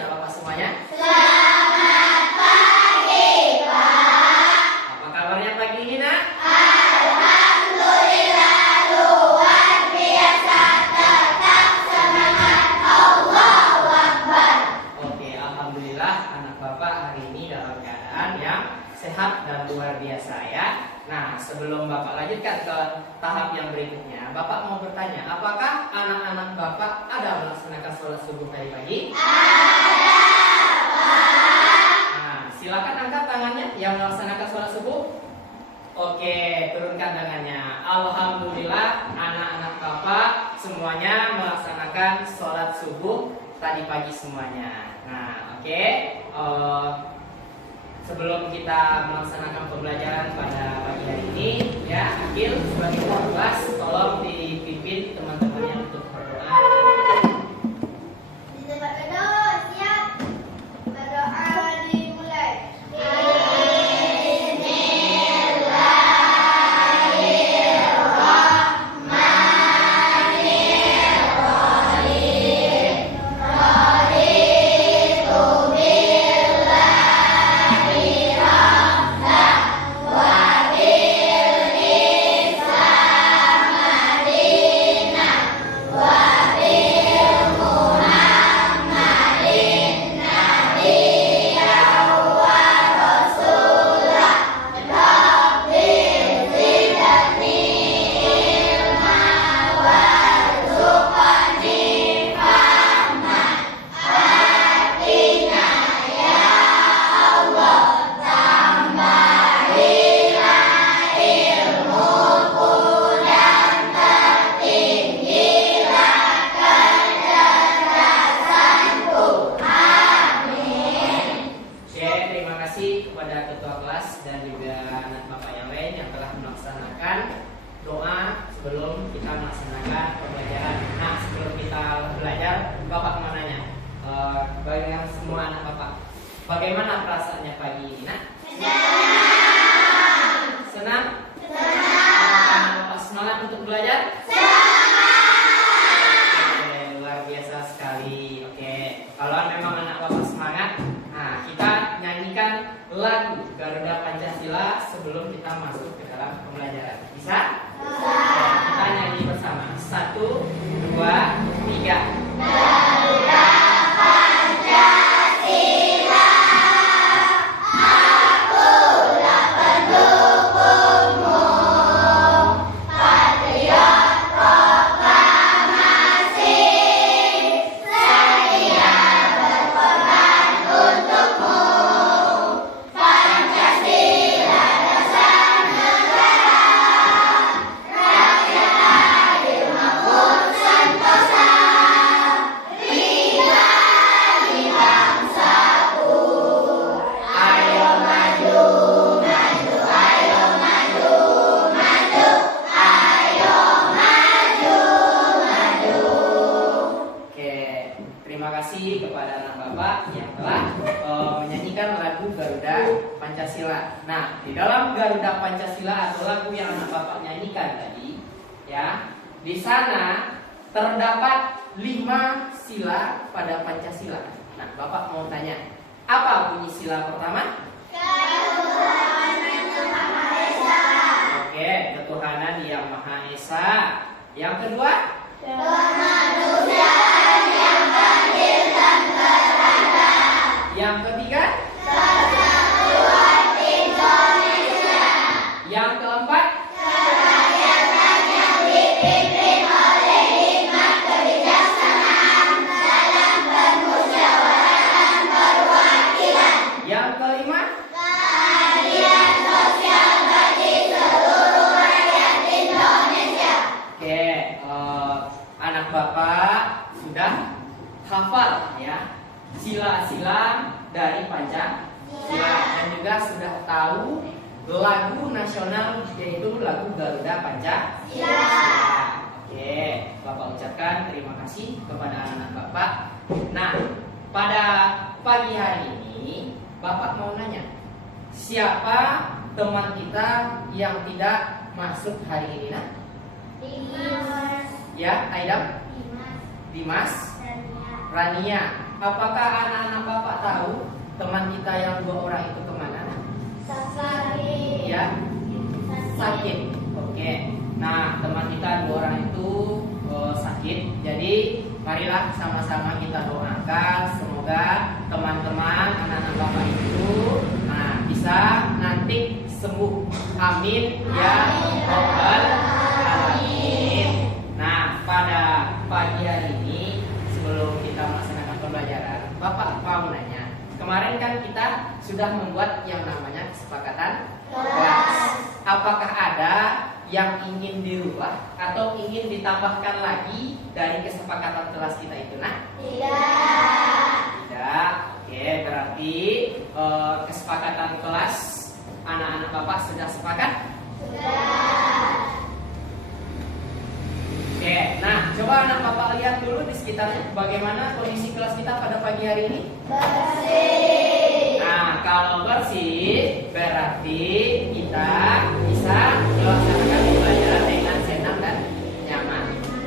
anak Bapak semuanya? Selamat pagi, Pak. Apa kabarnya pagi ini, Nak? Alhamdulillah luar biasa, tetap semangat, Allahu Akbar. Oke, alhamdulillah anak Bapak hari ini dalam keadaan yang sehat dan luar biasa ya. Nah, sebelum Bapak lanjutkan ke tahap yang berikutnya, Bapak mau bertanya, apakah anak-anak Bapak ada melaksanakan sholat subuh tadi pagi? Ada, Pak. Nah, silakan angkat tangannya yang melaksanakan sholat subuh. Oke, turunkan tangannya. Alhamdulillah anak-anak Bapak semuanya melaksanakan sholat subuh tadi pagi semuanya. Nah, oke. Sebelum kita melaksanakan pembelajaran pada pagi hari ini, ya, Akil sebagai kelas tolong dipimpin teman-temannya untuk berdoa. Di tempat berdoa, siap. Berdoa dimulai. Kepada ketua kelas dan juga anak Bapak yang lain yang telah melaksanakan doa sebelum kita melaksanakan pembelajaran. Nah, sebelum kita belajar, Bapak mau nanya, bagaimana semua anak Bapak? Bagaimana perasaannya pagi ini, Nak? Senang. Senang? Apakah anak Bapak semangat untuk belajar? Oke, luar biasa sekali. Oke, kalau memang anak Bapak semangat, nah kita nyanyikan lagu Garuda Pancasila sebelum kita masuk ke dalam pembelajaran. Bisa? Kita nyanyi bersama. 1, 2, 3. Garuda Pancasila, akulah pendukungmu, patriot proklamasi, setia berkorban untukmu. Pancasila dasar negara, rakyat adil makmur sentosa, pribadi bangsaku. Ayo maju, maju, ayo maju, maju, ayo maju, maju. Oke, terima kasih kepada anak Bapak yang telah menyanyikan lagu Garuda Pancasila. Nah, di dalam Garuda Pancasila atau lagu yang anak Bapak nyanyikan tadi, ya, di sana terdapat 5 sila pada Pancasila. Nah, Bapak mau tanya, apa bunyi sila pertama? Ketuhanan yang Maha Esa, Oke, ketuhanan yang Maha Esa. Yang kedua? kemanusiaan yang adil dan beradab, Yang ketiga? persatuan Indonesia, Yang keempat? kerakyatan yang dipimpin oleh hikmat kebijaksanaan dalam permusyawaratan perwakilan, Yang kelima? keadilan sosial bagi seluruh rakyat Indonesia. Oke, anak Bapak sudah hafal ya sila-sila dari Pancasila dan juga sudah tahu lagu nasional yaitu lagu Garuda Pancasila. Oke, Bapak ucapkan terima kasih kepada anak Bapak. Nah, pada pagi hari ini Bapak mau nanya, siapa teman kita yang tidak masuk hari ini? Nah, Dimas, ya, Aidam, Dimas, Dimas, Dania, Rania. apakah anak-anak Bapak tahu teman kita yang 2 orang itu kemana? Sakit. Ya, sakit. Oke. Nah, teman kita 2 orang itu sakit. Jadi, marilah sama-sama kita doakan semoga teman-teman anak-anak Bapak itu bisa nanti sembuh. Amin ya rabbal alamin. Nah, pada pagi hari ini sebelum kita melaksanakan pembelajaran, Bapak mau nanya. Kemarin kan kita sudah membuat yang namanya kesepakatan kelas. Apakah ada yang ingin dirubah atau ingin ditambahkan lagi dari kesepakatan kelas kita itu? Nah, tidak. Oke, berarti kesepakatan kelas anak-anak Bapak sudah sepakat? Oke, nah coba anak Bapak lihat dulu di sekitarnya bagaimana kondisi kelas kita pada pagi hari ini. Bersih. Nah, kalau bersih berarti kita bisa melaksanakan pembelajaran dengan senang dan nyaman.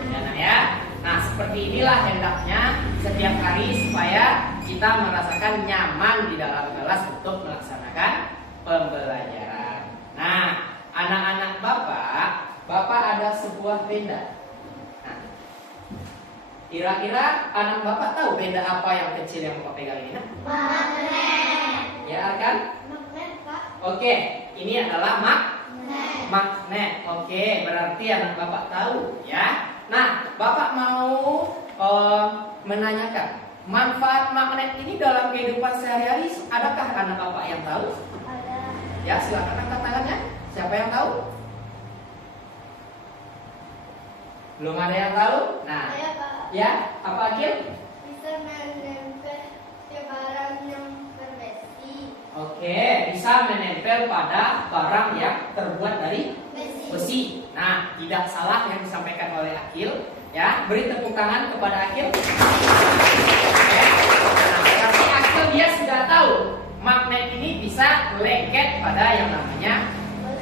Ya, nah, ya. Nah, seperti inilah hendaknya setiap hari supaya kita merasakan nyaman di dalam kelas untuk melaksanakan pembelajaran. Nah, anak-anak Bapak ada sebuah benda. Nah, kira-kira anak Bapak tahu benda apa yang kecil yang Bapak pegang ini? Nah? Magnet. Ya kan? Magnet, Pak. Oke, ini adalah Magnet. magnet. Oke, berarti anak Bapak tahu ya. Nah, Bapak mau menanyakan manfaat magnet ini dalam kehidupan sehari-hari. Adakah anak Bapak yang tahu? Ada. Ya, silakan angkat tangannya. Siapa yang tahu? Belum ada yang tahu? Nah, Saya, Pak. ya, apa Akil? Bisa menempel ke barang yang berbesi. Oke, bisa menempel pada barang yang terbuat dari besi. Nah, tidak salah yang disampaikan oleh Akil. Ya, beri tepuk tangan kepada Akil. Ya. Nah, berarti Akil dia sudah tahu magnet ini bisa lengket pada yang namanya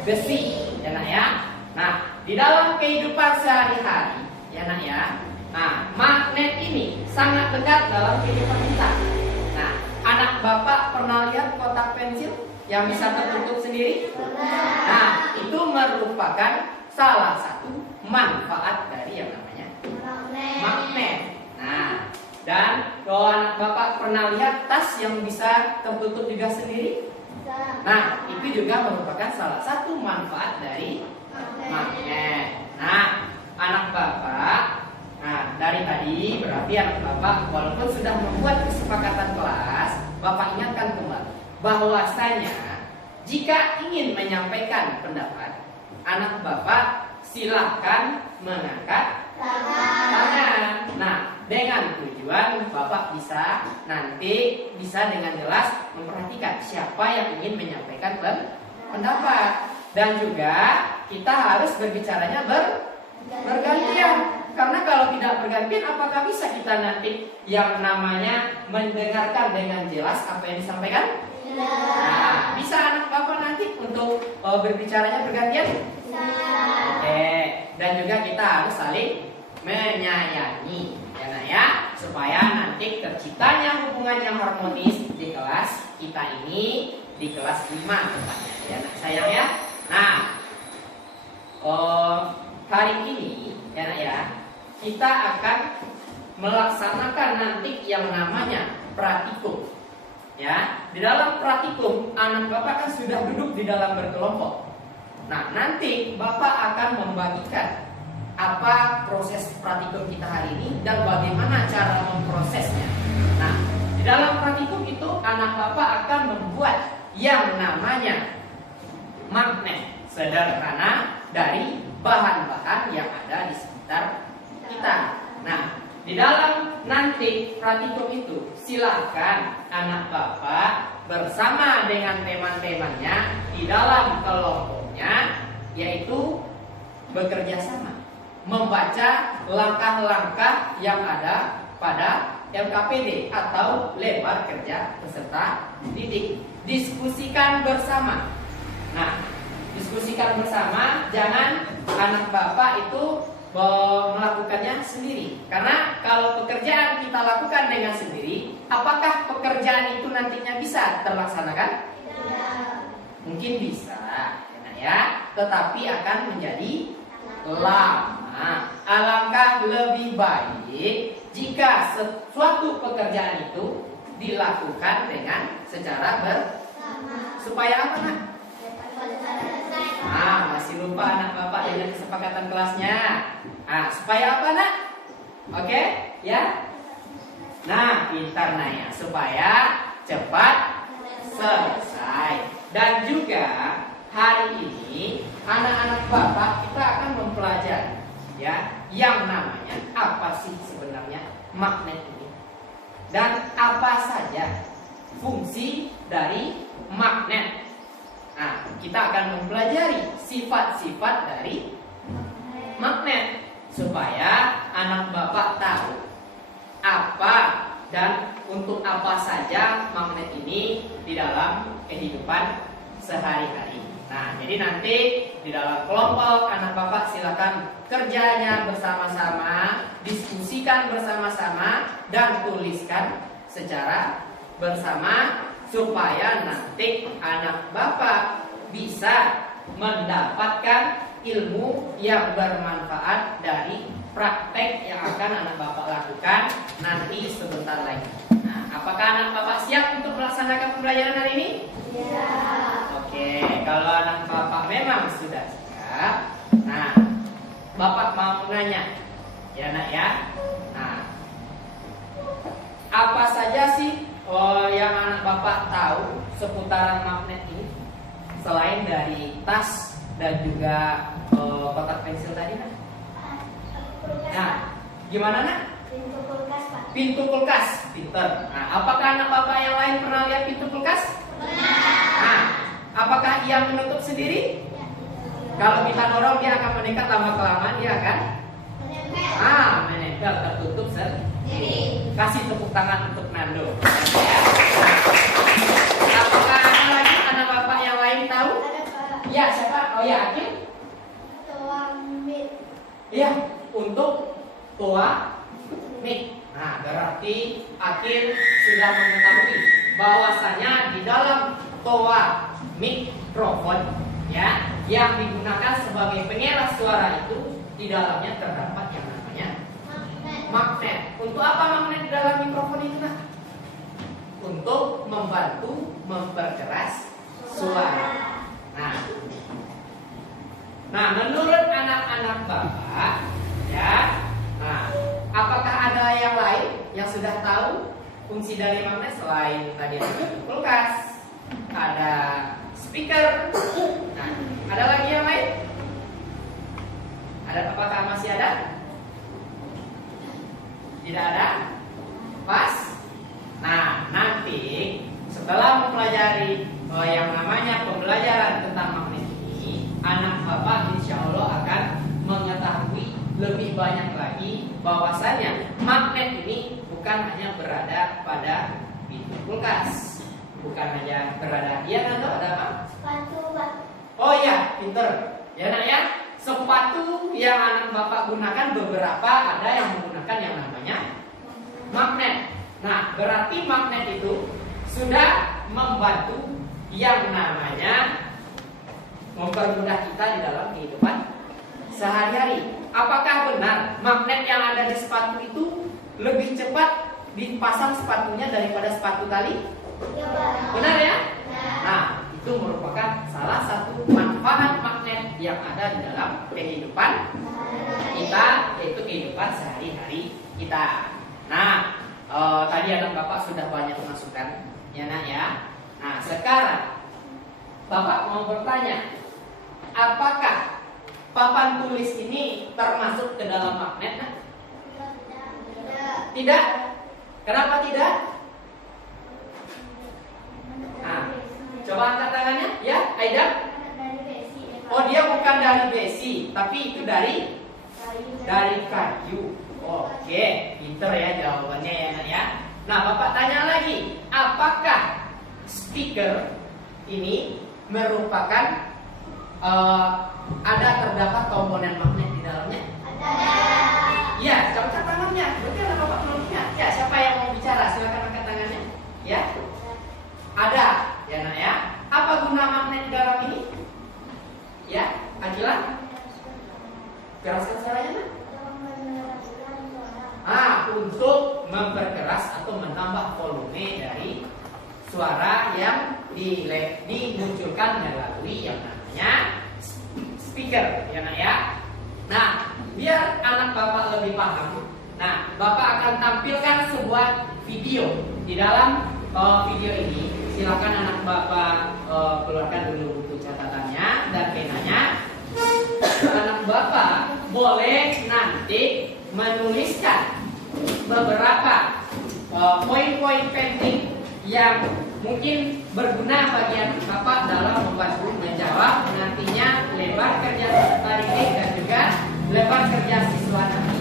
besi. Ya, nak ya. Nah, di dalam kehidupan sehari-hari, ya nak ya. Nah, magnet ini sangat dekat dalam kehidupan kita. Nah, anak Bapak pernah lihat kotak pensil yang bisa tertutup sendiri? Nah, itu merupakan salah satu manfaat dari yang namanya magnet. Nah, dan kalau anak Bapak pernah lihat tas yang bisa tertutup juga sendiri? Nah, itu juga merupakan salah satu manfaat dari magnet. Nah, anak Bapak, nah dari tadi berarti anak Bapak walaupun sudah membuat kesepakatan kelas, Bapak ingatkan kembali bahwasanya jika ingin menyampaikan pendapat, anak Bapak silakan mengangkat tangan. Nah, dengan tujuan Bapak bisa nanti bisa dengan jelas memperhatikan siapa yang ingin menyampaikan pendapat. Dan juga kita harus berbicaranya bergantian. Karena kalau tidak bergantian, apakah bisa kita nanti yang namanya mendengarkan dengan jelas apa yang disampaikan? Nah, bisa anak Bapak nanti untuk berbicaranya bergantian? Oke. Dan juga kita harus saling menyayangi, ya nak ya, supaya nanti terciptanya hubungan yang harmonis di kelas kita ini, di kelas 5 tempatnya, ya nak sayang ya. Nah, hari ini, ya nak ya, kita akan melaksanakan nanti yang namanya praktikum. Ya, di dalam praktikum anak Bapak kan sudah duduk di dalam berkelompok. Nah, nanti Bapak akan membagikan apa proses praktikum kita hari ini dan bagaimana cara memprosesnya. Nah, di dalam praktikum itu anak Bapak akan membuat yang namanya magnet sederhana dari bahan-bahan yang ada di sekitar kita. Nah, di dalam nanti praktikum itu silakan anak Bapak bersama dengan teman-temannya di dalam kelompoknya, yaitu bekerja sama membaca langkah-langkah yang ada pada LKPD atau lembar kerja peserta didik. Diskusikan bersama. Nah, diskusikan bersama, jangan anak Bapak itu melakukannya sendiri. Karena kalau pekerjaan kita lakukan dengan sendiri, apakah pekerjaan itu nantinya bisa terlaksanakan? Tidak. Mungkin bisa, ya, tetapi akan menjadi lama. Alangkah lebih baik jika suatu pekerjaan itu dilakukan dengan secara Sama. supaya apa, nak? Selesai. Masih lupa anak bapak dengan kesepakatan kelasnya. Supaya apa, nak? Oke, ya. Nah, pintar Naya, supaya cepat selesai. Dan juga hari ini anak-anak bapak kita akan mempelajari, ya, yang namanya apa sih sebenarnya magnet ini dan apa saja fungsi dari magnet. Nah, kita akan mempelajari sifat-sifat dari magnet supaya anak bapak tahu apa dan untuk apa saja magnet ini di dalam kehidupan sehari-hari. Nah, jadi nanti di dalam kelompok anak bapak silakan kerjanya bersama-sama, diskusikan bersama-sama dan tuliskan secara bersama supaya nanti anak bapak bisa mendapatkan ilmu yang bermanfaat dari praktek yang akan anak bapak lakukan nanti sebentar lagi. Nah, apakah anak bapak siap untuk melaksanakan pembelajaran hari ini? Ya. Oke, kalau anak bapak memang sudah siap, nah, bapak mau nanya, ya nak ya. Nah, apa saja sih yang anak bapak tahu seputaran magnet ini selain dari tas dan juga kotak pensil tadi, nak? Nah, gimana, nak? Pintu kulkas, Pak. Pintu kulkas, pinter. Nah, apakah anak bapak yang lain pernah lihat pintu kulkas? Nah, apakah ia menutup sendiri? Kalau kita dorong dia akan meningkat lama-kelamaan, dia akan menempel tertutup sendiri. Kasih tepuk tangan untuk Nando. Ya. Apakah ada lagi anak bapak yang lain tahu? Ada, Pak. Ya, siapa? Oh ya, Akin. Tuang mit. Iya, untuk tua mik. Nah, berarti Akin sudah mengetahui bahwasanya di dalam toa mikrofon, ya, yang digunakan sebagai pengeras suara itu di dalamnya terdapat yang namanya magnet. Untuk apa magnet di dalam mikrofon itu, nah? Untuk membantu memperkeras suara. Nah, menurut anak-anak bapak, ya, nah, apakah ada yang lain yang sudah tahu fungsi dari magnet selain tadi ada kulkas, ada speaker? Nah, ada lagi yang lain? Apakah masih ada? Tidak ada? Pas? Nah, nanti setelah mempelajari yang namanya pembelajaran tentang magnet ini, anak bapak insya Allah akan mengetahui lebih banyak lagi bahwasanya magnet ini bukan hanya berada pada pintu kulkas, bukan hanya berada. Iya, Nando, ada apa? Sepatu, Pak. Oh iya, pinter. Ya, nak ya. Sepatu yang anak bapak gunakan beberapa ada yang menggunakan yang namanya magnet. Nah, berarti magnet itu sudah membantu yang namanya mempermudah kita di dalam kehidupan sehari-hari. Apakah benar magnet yang ada di sepatu itu lebih cepat dipasang sepatunya daripada sepatu tali? Ya, Pak. Benar ya? Nah. Nah, itu merupakan salah satu manfaat magnet yang ada di dalam kehidupan kita, yaitu kehidupan sehari-hari kita. Nah, tadi anak bapak sudah banyak masukan, ya nak ya. Nah, sekarang bapak mau bertanya, apakah papan tulis ini termasuk ke dalam magnet? Nah? Tidak. Kenapa tidak? Nah, coba angkat tangannya, ya, Aida. Oh, dia bukan dari besi, tapi itu dari kayu. Oke, pinter ya jawabannya ya, Nak ya. Nah, bapak tanya lagi, apakah speaker ini merupakan ada terdapat komponen magnet di dalamnya? Iya, angkat tangannya. Berarti anak bapak belum ingat. Ya, siapa yang mau bicara? Silakan angkat tangannya. Ya, ada, ya nak ya. Apa guna magnet dalam ini? Ya, Akila? Keraskan suaranya nak? Untuk memperkeras atau menambah volume dari suara yang dimunculkan melalui yang namanya speaker, ya nak ya. Nah, biar anak bapak lebih paham, nah bapak akan tampilkan sebuah video. Di dalam video ini, silakan anak bapak keluarkan dulu buku catatannya dan penanya. Anak bapak boleh nanti menuliskan beberapa poin-poin penting yang mungkin berguna bagi anak bapak dalam membantu menjawab nantinya lebar kerja peserta didik dan juga lebar kerja siswa nanti.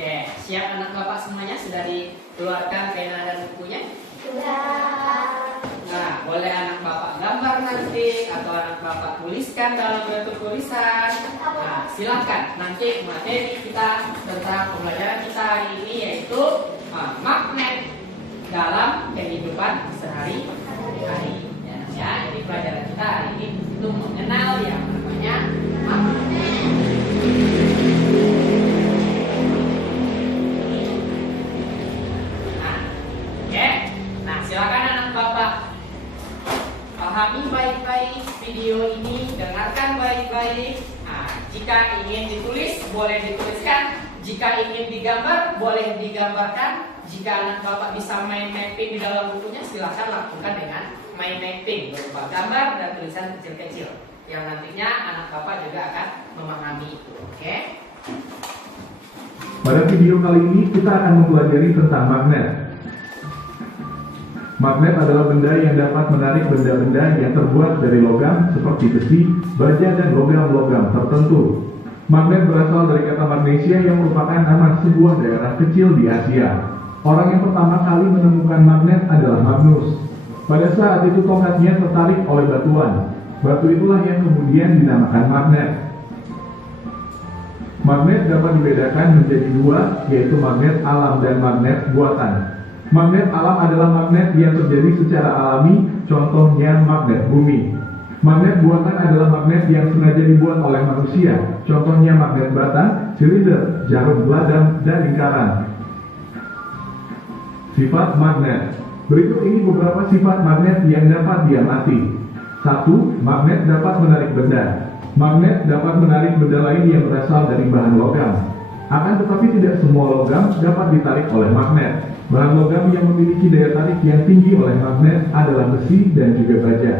Oke, siap anak bapak semuanya? Sudah dikeluarkan pena dan bukunya? Sudah. Nah, boleh anak bapak gambar nanti atau anak bapak tuliskan dalam bentuk tulisan. Nah, silakan. Nanti materi kita tentang pembelajaran kita hari ini yaitu magnet dalam kehidupan sehari-hari. Ya, jadi pelajaran kita hari ini itu mengenal yang namanya magnet. Silakan anak bapak pahami baik-baik video ini, dengarkan baik-baik. Nah, jika ingin ditulis, boleh dituliskan. Jika ingin digambar, boleh digambarkan. Jika anak bapak bisa main mapping di dalam bukunya, silakan lakukan dengan main mapping berupa gambar dan tulisan kecil-kecil yang nantinya anak bapak juga akan memahami itu. Oke? Pada video kali ini kita akan mempelajari tentang magnet. Magnet adalah benda yang dapat menarik benda-benda yang terbuat dari logam seperti besi, baja, dan logam-logam tertentu. Magnet berasal dari kata Magnesia yang merupakan nama sebuah daerah kecil di Asia. Orang yang pertama kali menemukan magnet adalah Magnus. Pada saat itu tongkatnya tertarik oleh batuan. Batu itulah yang kemudian dinamakan magnet. Magnet dapat dibedakan menjadi dua, yaitu magnet alam dan magnet buatan. Magnet alam adalah magnet yang terjadi secara alami, contohnya magnet bumi. Magnet buatan adalah magnet yang sengaja dibuat oleh manusia, contohnya magnet bata, silinder, jarum beladam, dan lingkaran. Sifat magnet. Berikut ini beberapa sifat magnet yang dapat diamati. 1. Magnet dapat menarik benda. Magnet dapat menarik benda lain yang berasal dari bahan logam. Akan tetapi tidak semua logam dapat ditarik oleh magnet. Bahan logam yang memiliki daya tarik yang tinggi oleh magnet adalah besi dan juga baja.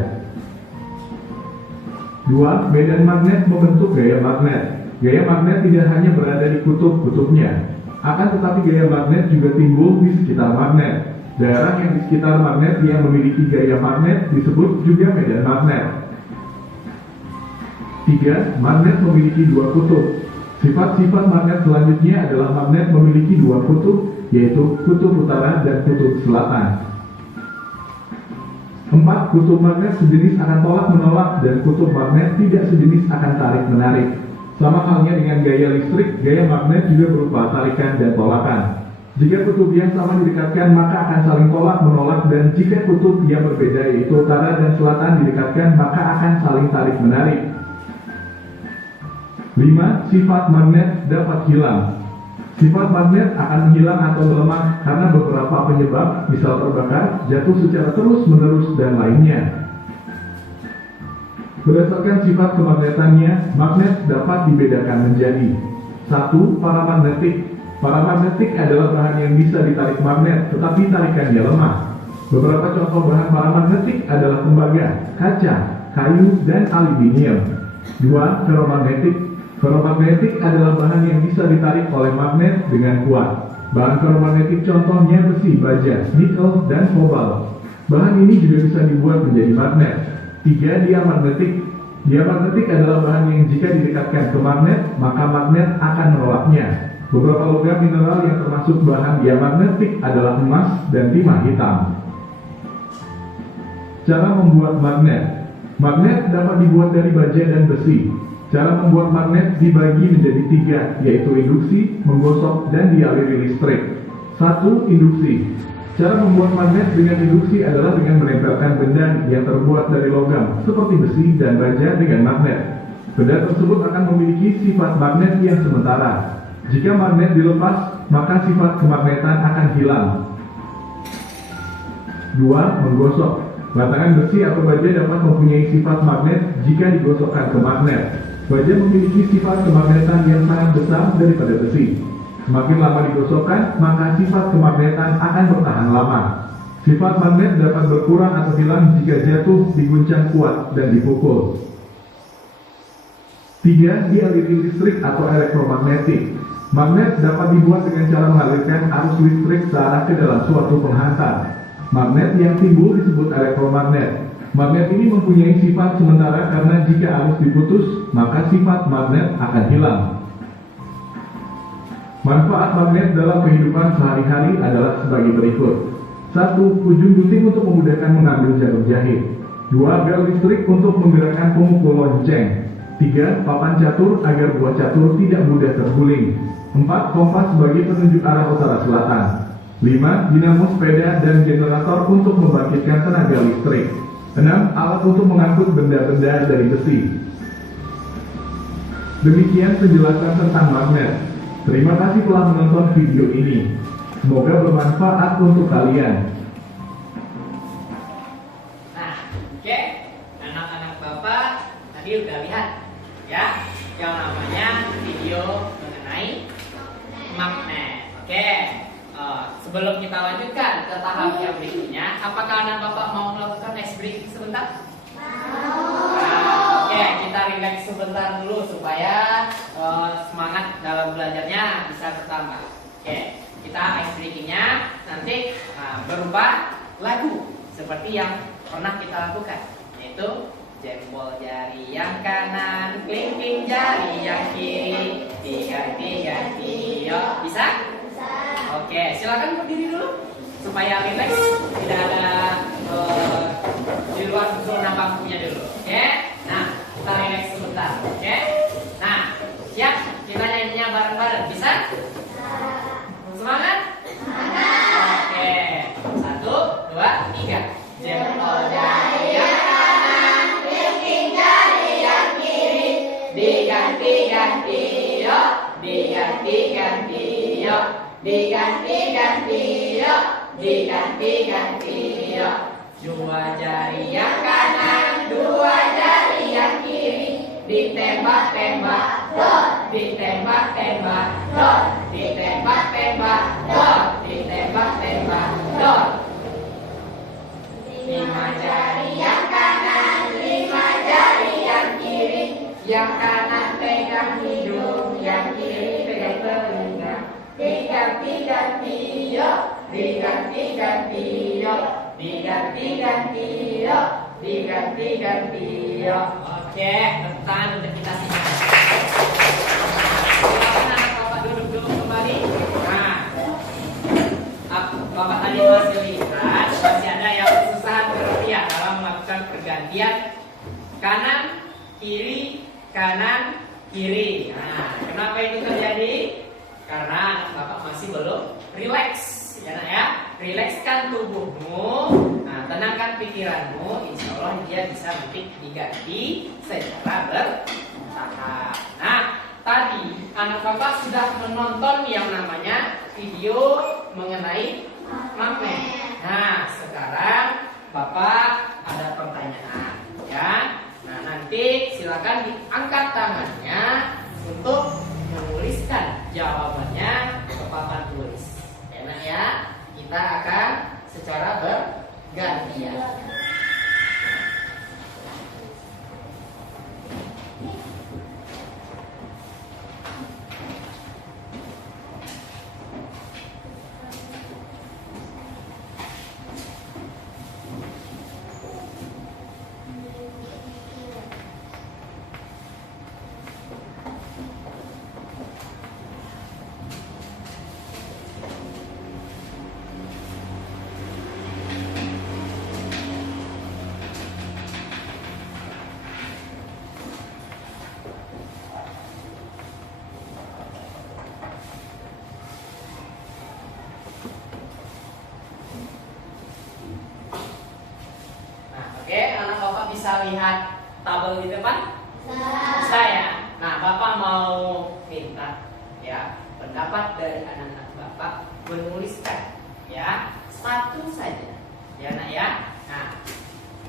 2. Medan magnet membentuk gaya magnet. Gaya magnet tidak hanya berada di kutub-kutubnya. Akan tetapi gaya magnet juga timbul di sekitar magnet. Daerah yang di sekitar magnet yang memiliki gaya magnet disebut juga medan magnet. 3. Magnet memiliki dua kutub. Sifat-sifat magnet selanjutnya adalah magnet memiliki dua kutub, yaitu kutub utara dan kutub selatan. 4. Kutub magnet sejenis akan tolak-menolak dan kutub magnet tidak sejenis akan tarik-menarik. Sama halnya dengan gaya listrik, gaya magnet juga berupa tarikan dan tolakan. Jika kutub yang sama didekatkan maka akan saling tolak-menolak, dan jika kutub yang berbeda yaitu utara dan selatan didekatkan maka akan saling tarik-menarik. 5. Sifat magnet dapat hilang. Sifat magnet akan hilang atau melemah karena beberapa penyebab, misal terbakar, jatuh secara terus-menerus, dan lainnya. Berdasarkan sifat kemagnetannya, magnet dapat dibedakan menjadi 1. Paramagnetik. Paramagnetik adalah bahan yang bisa ditarik magnet, tetapi tarikannya lemah. Beberapa contoh bahan paramagnetik adalah tembaga, kaca, kayu, dan aluminium. 2. Ferromagnetik. Ferromagnetik adalah bahan yang bisa ditarik oleh magnet dengan kuat. Bahan ferromagnetik contohnya besi, baja, nikel, dan kobalt. Bahan ini juga bisa dibuat menjadi magnet. 3. Diamagnetik. Diamagnetik adalah bahan yang jika didekatkan ke magnet, maka magnet akan menolaknya. Beberapa logam mineral yang termasuk bahan diamagnetik adalah emas dan timah hitam. Cara membuat magnet. Magnet dapat dibuat dari baja dan besi. Cara membuat magnet dibagi menjadi 3, yaitu induksi, menggosok, dan dialiri listrik. 1. Induksi. Cara membuat magnet dengan induksi adalah dengan menempelkan benda yang terbuat dari logam, seperti besi dan baja dengan magnet. Benda tersebut akan memiliki sifat magnet yang sementara. Jika magnet dilepas, maka sifat kemagnetan akan hilang. 2. Menggosok. Batangan besi atau baja dapat mempunyai sifat magnet jika digosokkan ke magnet. Baja memiliki sifat kemagnetan yang sangat besar daripada besi. Semakin lama digosokkan, maka sifat kemagnetan akan bertahan lama. Sifat magnet dapat berkurang atau hilang jika jatuh, diguncang kuat, dan dipukul. 3. Dialiri listrik atau elektromagnetik. Magnet dapat dibuat dengan cara mengalirkan arus listrik searah ke dalam suatu penghantar. Magnet yang timbul disebut elektromagnet. Magnet ini mempunyai sifat sementara karena jika arus diputus, maka sifat magnet akan hilang. Manfaat magnet dalam kehidupan sehari-hari adalah sebagai berikut. 1. Ujung gunting untuk memudahkan mengambil jarum jahit. 2. Bel listrik untuk menggerakkan pemukul lonceng. 3. Papan catur agar buah catur tidak mudah terguling. 4. Kompas sebagai penunjuk arah utara selatan. 5. Dinamo sepeda dan generator untuk membangkitkan tenaga listrik. 6. Alat untuk mengangkut benda-benda dari besi. Demikian penjelasan tentang magnet. Terima kasih telah menonton video ini. Semoga bermanfaat untuk kalian. Nah, oke, anak-anak Bapak tadi udah lihat ya yang namanya video mengenai magnet. Oke, sebelum kita lanjutkan ke tahap yang berikutnya, apakah anak Bapak mau melakukan ice breaking sebentar? Oke, kita relax sebentar dulu supaya semangat dalam belajarnya bisa bertambah. Oke, kita ice breakingnya nanti berupa lagu seperti yang pernah kita lakukan, yaitu jempol jari yang kanan, kelingking jari yang kiri, diganti-ganti, yuk, bisa? Oke, silakan berdiri dulu supaya relax, tidak ada di luar zona bangkunya dulu. Oke, nah kita relax sebentar. Oke, nah siap, kita nyanyinya bareng-bareng, bisa? Semangat? Oke, 1, 2, 3. Jempol jari yang kanan, kelingking jari yang kiri, diganti-ganti, yuk, diganti-ganti, yuk. Diganti-ganti yuk, diganti-ganti yuk. Dua jari yang kanan, dua jari yang kiri, ditembak-tembak, dot, ditembak-tembak, dot, ditembak-tembak, dot, ditembak-tembak, dot. 5 jari yang kanan, 5 jari yang kiri, yang kanan pegang hidung, yang kiri pegang telinga. Diganti-ganti yuk, diganti-ganti yuk, diganti-ganti yuk, diganti-ganti yuk. Oke, tekan untuk kita simak. Silakan anak Bapak duduk dulu kembali. Nah, Bapak tadi masih lihat masih ada yang kesusahan berlebihan dalam melakukan pergantian kanan, kiri, kanan, kiri. Nah, kenapa itu terjadi? Karena Bapak masih belum rileks, ya nak ya. Rilekskan tubuhmu, nah, tenangkan pikiranmu. Insya Allah dia bisa nanti diganti secara bertahap. Nah, tadi anak Bapak sudah menonton yang namanya video mengenai magnet. Nah, sekarang Bapak ada pertanyaan, ya. Nah, nanti silakan diangkat tangannya untuk menuliskan jawabannya ke papan tulis. Enak ya, kita akan secara bergantian. bisa lihat tabel di depan? Bisa ya. Nah, Bapak mau minta ya pendapat dari anak-anak Bapak menuliskan ya satu saja ya nak ya. Nah,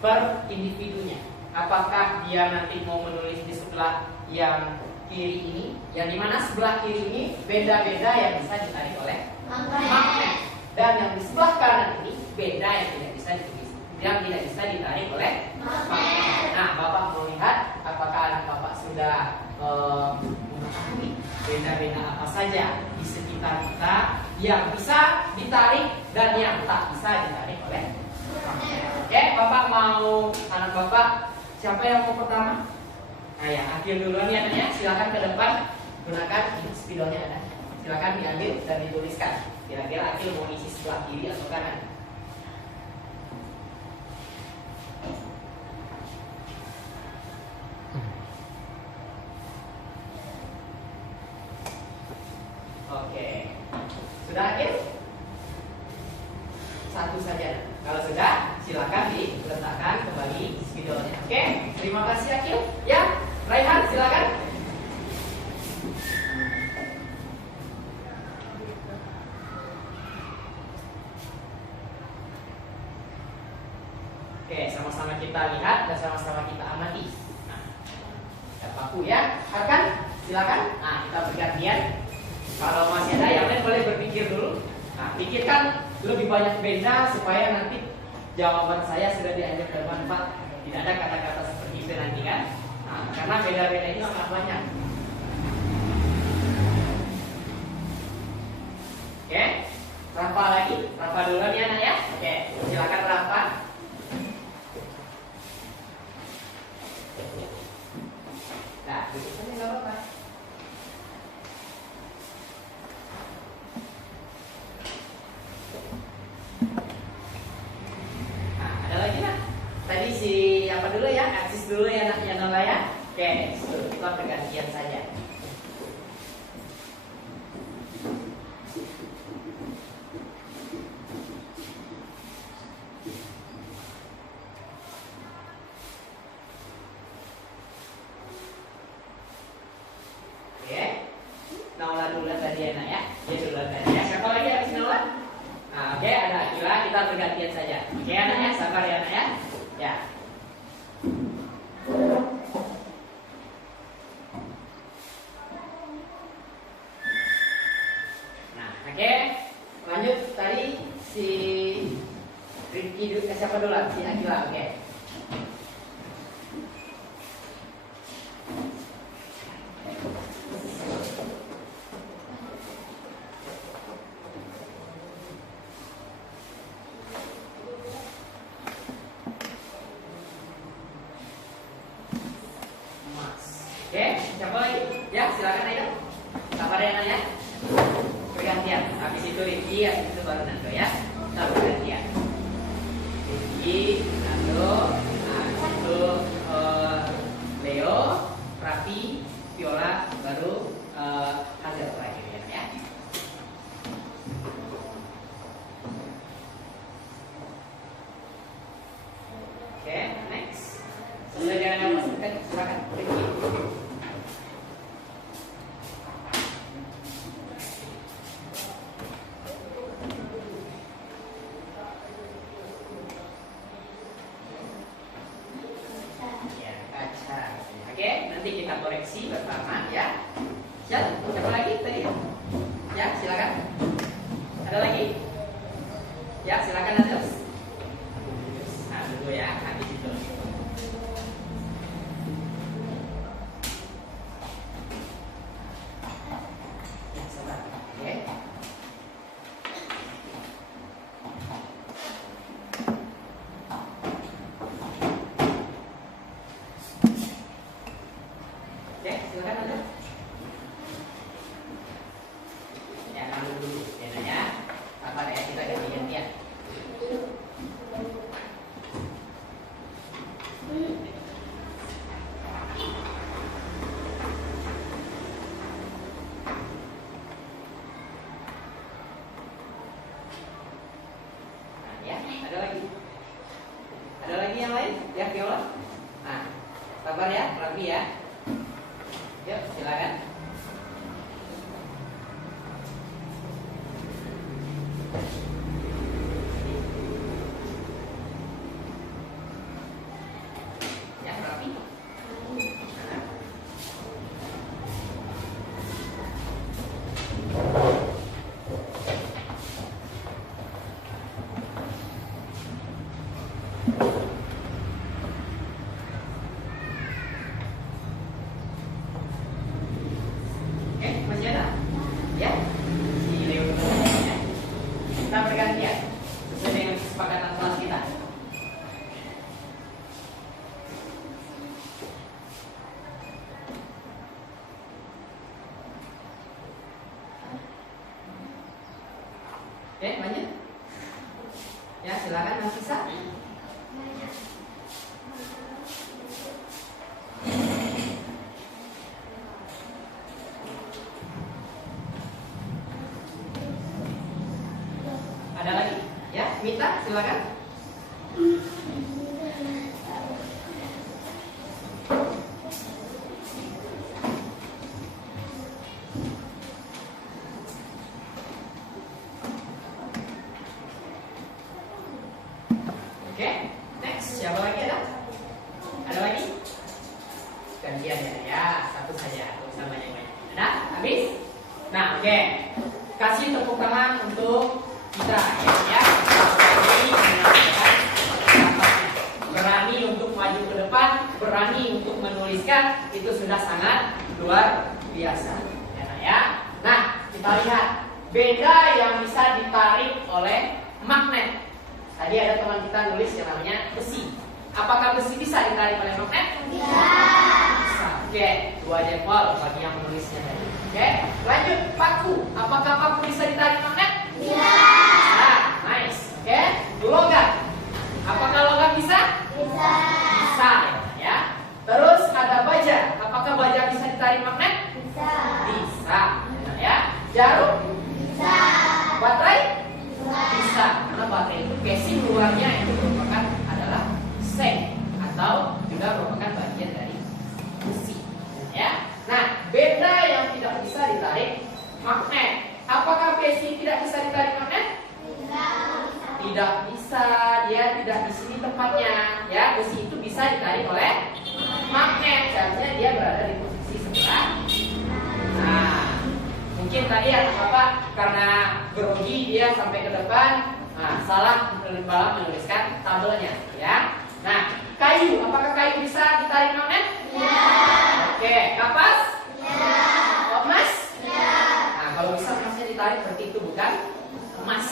per individunya. Apakah dia nanti mau menulis di sebelah yang kiri ini, yang dimana sebelah kiri ini beda-beda yang bisa ditarik oleh magnet, dan yang di sebelah kanan ini beda yang tidak bisa ditulis, yang tidak bisa ditarik oleh magnet. Nah, Bapak mau lihat apakah anak Bapak sudah mengetahui beda-beda apa saja di sekitar kita yang bisa ditarik dan yang tak bisa ditarik oleh magnet. Oke, Bapak mau anak Bapak siapa yang mau pertama? Nah ya, Akil duluan ya anaknya. Silakan ke depan, gunakan ini spidolnya ada. Silakan diambil dan dituliskan. Kira-kira Akil mau isi sebelah kiri atau kanan? Oke, sudah Akil? Satu saja. Kalau sudah, silakan diletakkan kembali spidolnya. Oke, terima kasih Akil. Ya, Raihan silakan. Oke, sama-sama kita lihat dan sama-sama kita amati. Nah, paku ya, Arkan, silakan. Nah, kita bergantian. Kalau masih ada yang lain boleh berpikir dulu. Nah, pikirkan lebih banyak benda supaya nanti jawaban saya sudah diambil bermanfaat. Tidak ada kata-kata seperti itu nanti kan. Nah, karena beda-beda ini sangat banyak. Oke, Rafa lagi. Rafa duluan ya nak ya. Oke, silakan Rafa. Nah, duduk saja nggak apa-apa. Nah, ada lagi nak? Tadi si apa dulu ya? Aksis dulu ya nak ya Nola ya. Oke, kita bergantian saja. Oke, Nola dulu tadi ya nak ya. Dia dulu tadi ya. Siapa lagi habis Nola? Nah, oke, ada Akila, kita bergantian saja. Oke anaknya, sabar ya anak ya. Ya. Nah, oke. Lanjut tadi si Rifki dulu, siapa dulu? Si Akila, oke. Oke, siapa lagi? Ya, silakan ayo. Sabar ya nanya. Bergantian. Habis itu Rifki, habis itu baru Nando ya. Kita bergantian. Rifki, Nando, nah itu Leo, Raffi, Viola, baru Hazel terakhir ya. Oke, next. Sudah jangan masukkan, silakan Rifki. Oke, nanti kita koreksi bersama ya. Siapa lagi tadi? Ya, silakan. Ada lagi? Ya, silakan Aziz. Nah, dulu ya, habis itu. Ya, sabar. Oke. Oke, silakan aja. Ya, lalu dulu. Ya, nanya. Apa ya? Kita ganti-gantian. Nah, ya, ada lagi. Ada lagi yang lain? Ya, Viola. Yuk, silakan. Ya, rapi. Oke, masih ada? Ya? Si Leo ya. Kita bergantian sesuai dengan kesepakatan kelas kita. Oke, lanjut. Ya, silakan Nafisa. Ada lagi? Ya, Mita, silakan. Oke, next. Siapa lagi ada? Ada lagi? Gantian ya, satu saja, tidak usah banyak-banyak. Ada? Habis? Nah, oke. Kasih tepuk tangan untuk kita ya. Berani menyampaikan pendapatnya. Berani untuk maju ke depan, berani untuk menuliskan, itu sudah sangat luar biasa. Ya. Nah, kita lihat benda yang bisa ditarik oleh magnet. Tadi ada teman kita nulis yang namanya besi. Apakah besi bisa ditarik oleh magnet? Bisa. Bisa. Oke, 2 jempol bagi yang menulisnya tadi. Oke, lanjut paku. Apakah paku bisa ditarik magnet? Bisa. Nah, nice. Oke, logam. Apakah logam bisa? Bisa. Bisa ya. Terus ada baja. Apakah baja bisa ditarik magnet? Bisa. Bisa. Ya. Jarum? Bisa. Baterai? Bisa. Karena baterai itu casing luarnya itu merupakan adalah seng atau juga merupakan bagian dari besi. Ya. Nah, benda yang tidak bisa ditarik magnet. Apakah besi tidak bisa ditarik magnet? Tidak bisa, dia tidak di sini tempatnya. Ya, besi itu bisa ditarik oleh magnet. Seharusnya dia berada di posisi sebelah. Nah, mungkin tadi anak bapak karena grogi dia sampai ke depan, salah menuliskan tabelnya. Ya. Nah, kayu, apakah kayu bisa ditarik magnet? Ya. Oke, kapas? Ya. Emas? Ya. Nah, kalau bisa emasnya ditarik berarti itu bukan emas,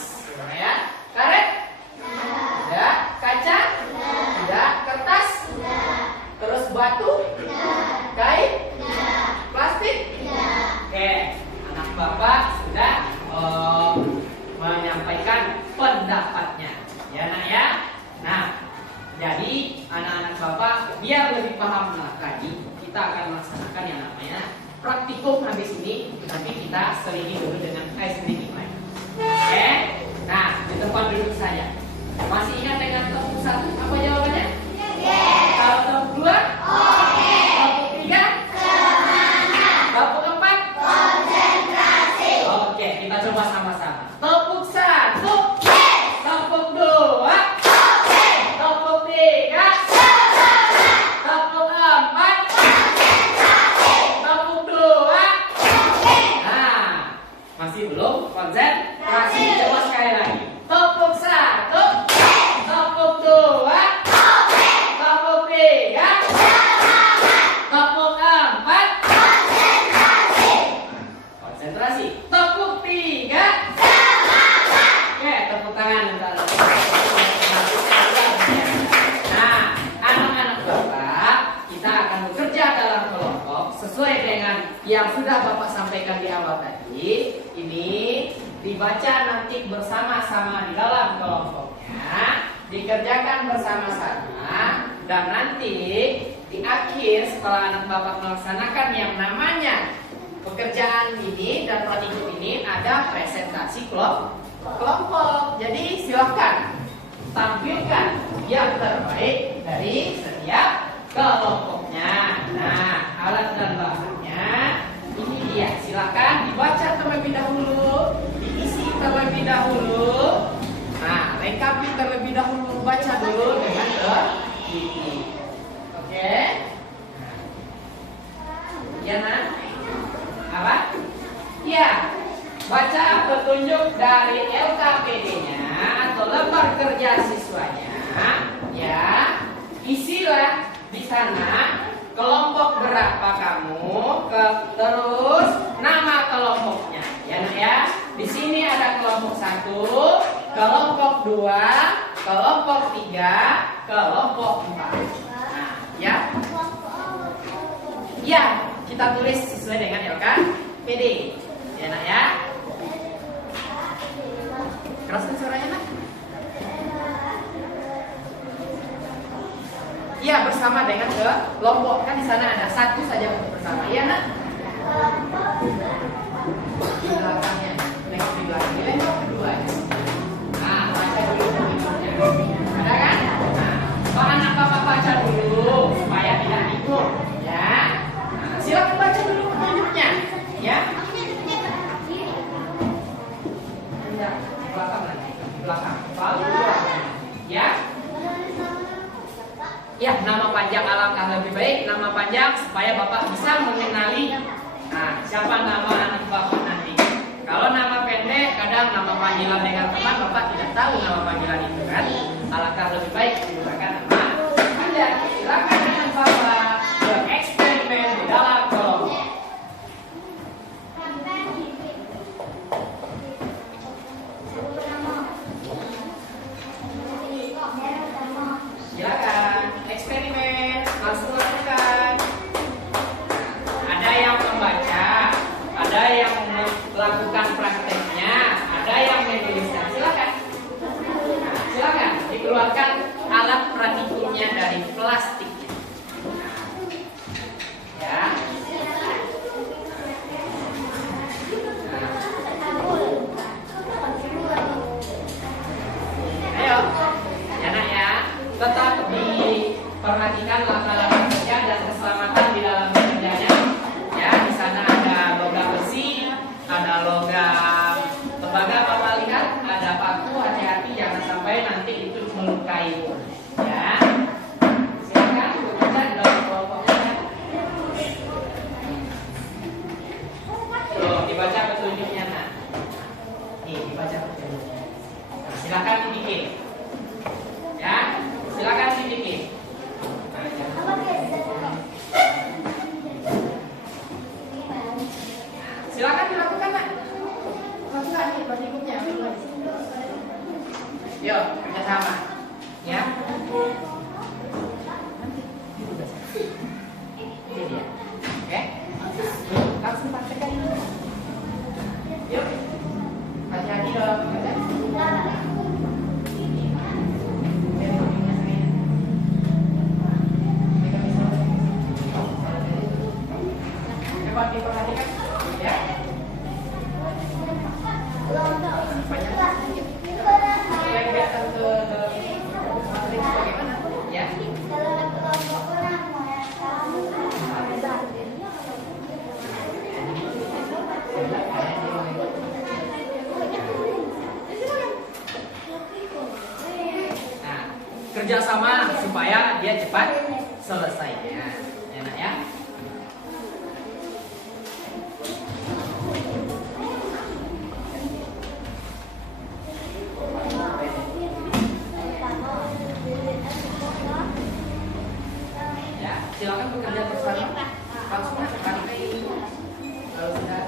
ya. Karet? Tidak. Kaca? Tidak. Kertas? Terus batu? Kain? Plastik? Oke, anak bapak sudah menyampaikan pendapatnya, ya nak ya. Nah, jadi anak-anak bapak biar lebih paham lagi, kita akan melaksanakan yang namanya praktikum habis ini. Nanti kita selingi dulu dengan sedikit lagi. Oke, nah di tempat duduk saja. Masih ingat dengan topik 1 apa jawabannya? Kalau topik 2? Topik 3? Topik 4? Konsentrasi. Oke, kita coba sama-sama. Topik 1, topik 2, topik 3, topik 4, topik 2. Nah, masih belum konsentrasi. Coba sekali lagi. Topik 1, topik 2, topik 3, topik 4. Konsentrasi. Tepuk 3. Oke, tepuk tangan bentar. Nah, anak-anak bapak, kita akan bekerja dalam kelompok sesuai dengan yang sudah bapak sampaikan di awal tadi. Ini dibaca nanti bersama-sama di dalam kelompoknya, dikerjakan bersama-sama, dan nanti di akhir setelah anak bapak melaksanakan yang namanya pekerjaan ini dan praktikum ini ada presentasi kelompok. Jadi silahkan tampilkan yang terbaik dari setiap kelompoknya. Nah, alat dan bahannya. Ini dia, silakan dibaca terlebih dahulu, diisi terlebih dahulu. Nah, lengkapi terlebih dahulu, baca dulu dengan teliti. Oke? Ya, Nak? Apa? Ya, baca petunjuk dari LKPD-nya atau lembar kerja siswanya. Ya, isilah di sana kelompok berapa kamu, terus nama kelompoknya. Ya, Nak ya. Di sini ada kelompok 1, kelompok 2, kelompok 3, kelompok 4. Nah, ya. Ya, kita tulis sesuai dengan LKPD. Ya, Nak ya. Kerasin suaranya, Nak? Ya, bersama dengan kelompok. Kan di sana ada 1 saja untuk bersama. Iya, Nak? Di belakangnya. Lengkap di belakang. Lengkap kedua. Nah, baca dulu petunjuknya. Ada kan? Nah, anak Bapak baca dulu supaya tidak ikut. Ya. Nah, silakan baca dulu petunjuknya. Ya. Enggak, belakang nanti. Belakang. Lalu dua. Ya. Ya, nama panjang alangkah lebih baik nama panjang supaya Bapak bisa mengenali siapa nama anak Bapak nanti. Kalau nama pendek, kadang nama panggilan dengan teman Bapak tidak tahu nama panggilan itu kan. Alangkah lebih baik menggunakan nama panjang. Silakan anak Bapak bereksperimen di dalam kelompok. Silakan eksperimen, langsung lakukan. Ada yang membaca, ada yang melakukan prakteknya, ada yang menuliskan. Silakan. Nah, silakan dikeluarkan alat praktikumnya dari plastiknya. Ya. Ayo, ya Nak ya. Tetap diperhatikan langkah-langkah kerja dan keselamatan di dalam bekerjanya. Ya, di sana ada logam besi, ada logam tembaga. Bapak lihat ada paku, hati-hati jangan sampai nanti itu melukai. Ya, silakan bekerja di dalam kelompoknya. Tuh, dibaca petunjuknya, Nak. Nih, dibaca petunjuknya. Nah, silakan dibikin. Ya. Silakan dibikin. Silakan dilakukan, Nak. Lakukan nih praktikumnya. Yuk, kerjasama. Ya. Ini dia. Oke. Langsung praktekkan. Yuk. Hati-hati dalam bekerja. Diperhatikan ya. Ya. Nah, kerjasama supaya dia cepat selesai ya. Enak ya. Silakan bekerja bersama. Langsung akan kalau sudah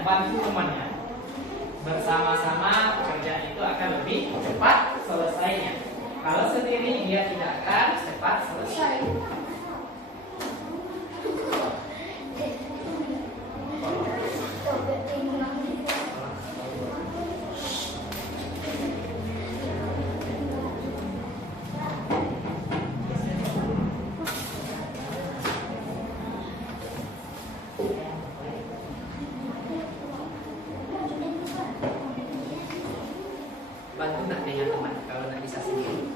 bantu temannya. Bersama-sama pekerjaan itu akan lebih cepat selesainya. Kalau sendiri dia tidak akan cepat selesai. Bantu nak dengan teman kalau nak bisa sendiri,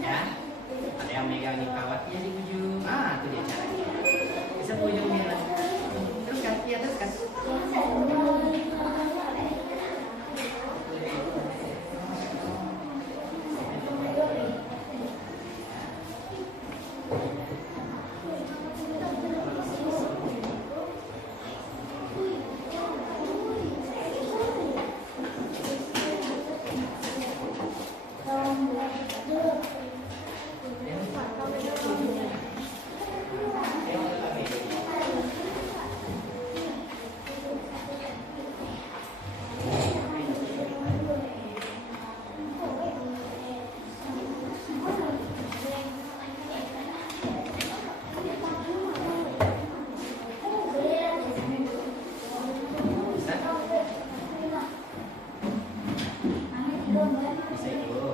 ya. Ada yang megang di kawatnya di ujung, itu dia caranya. Bisa ke ujung merah. Teruskan, ya teruskan. Bisa itu.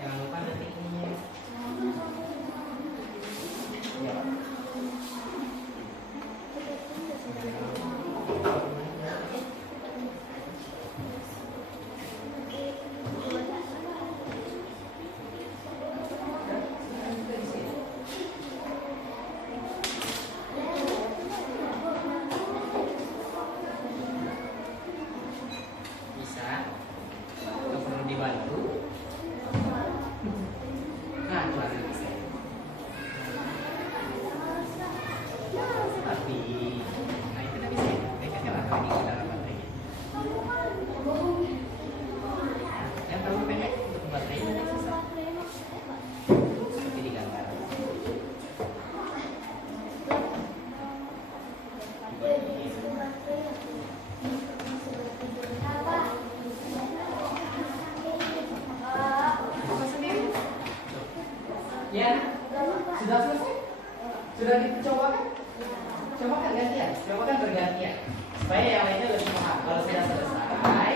Jangan lupa detiknya. Ya. Bisa. Nggak perlu dibantu. Nah, keluar bisa. Tapi, nah itu tidak bisa. Dekatnya lah lagi ke dalam baterainya. Yang terlalu pendek untuk baterainya nanti susah. Seperti di gambar. Apa sendiri? Ya, sudah selesai? Sudah dicoba kan? Coba kan gantian, coba kan bergantian supaya yang lainnya lebih paham. Kalau sudah selesai,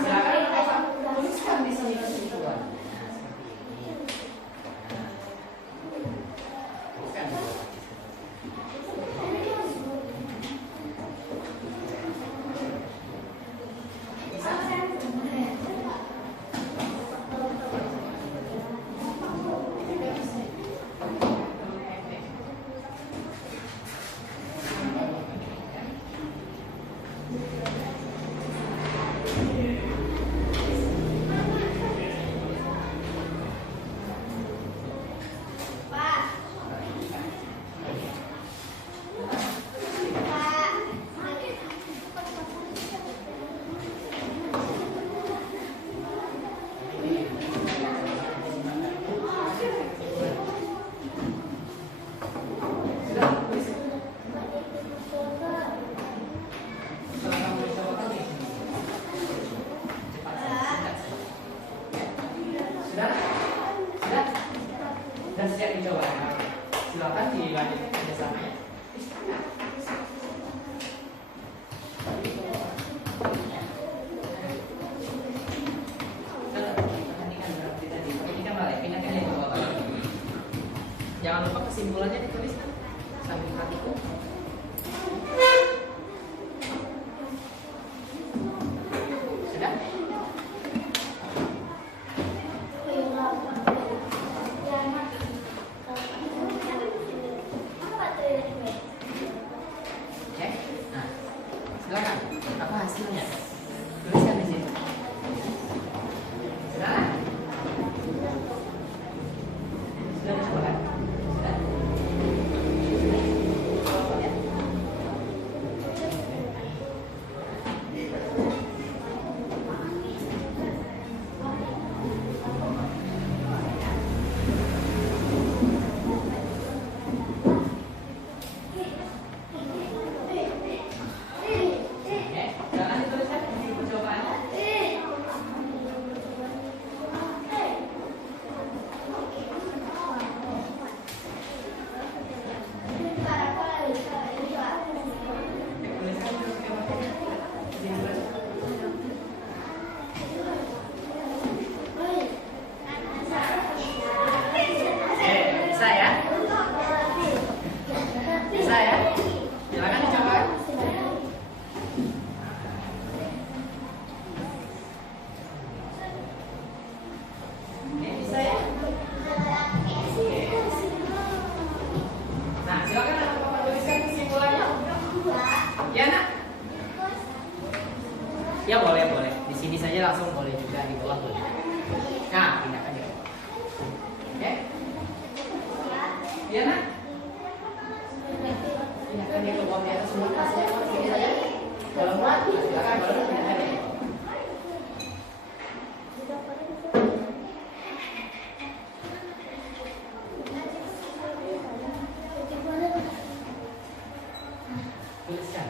silakan apa? Tuliskan di sini kesimpulan. Nah, seperti ini. Tuliskan. Bisa? Dan siap dicoba. Silakan dilanjutkan kerjasamanya. Jangan lupa kesimpulannya dituliskan sambil kaki. Sudah? Oke, nah silakan. Apa hasilnya? Tuliskan di situ. Sudah? Sudah dicoba? Iya nak? Iya kan dia keluar di atas semua kasih saja. Kalau muat, silakan baru pindah deh. Tuliskan.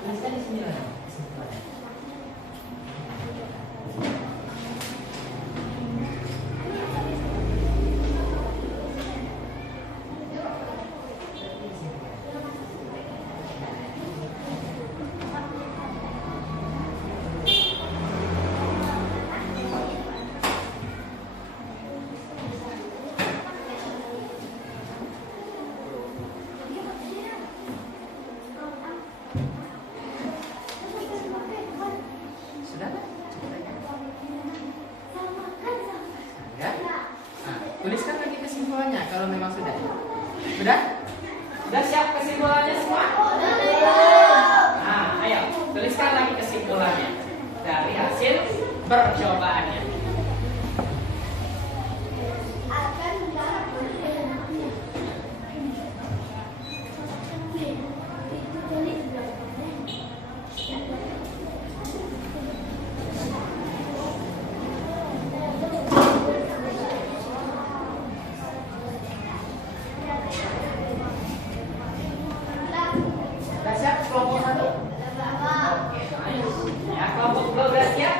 Tuliskan di sini lah. Sudah? Ya? Nah, tuliskan lagi kesimpulannya kalau memang sudah. Sudah? Sudah siap kesimpulannya semua? Nah, ayo tuliskan lagi kesimpulannya dari hasil percobaannya. Akan Sudah siap kelompok 1? Oke, ayo. Ya, kelompok 2 udah siap?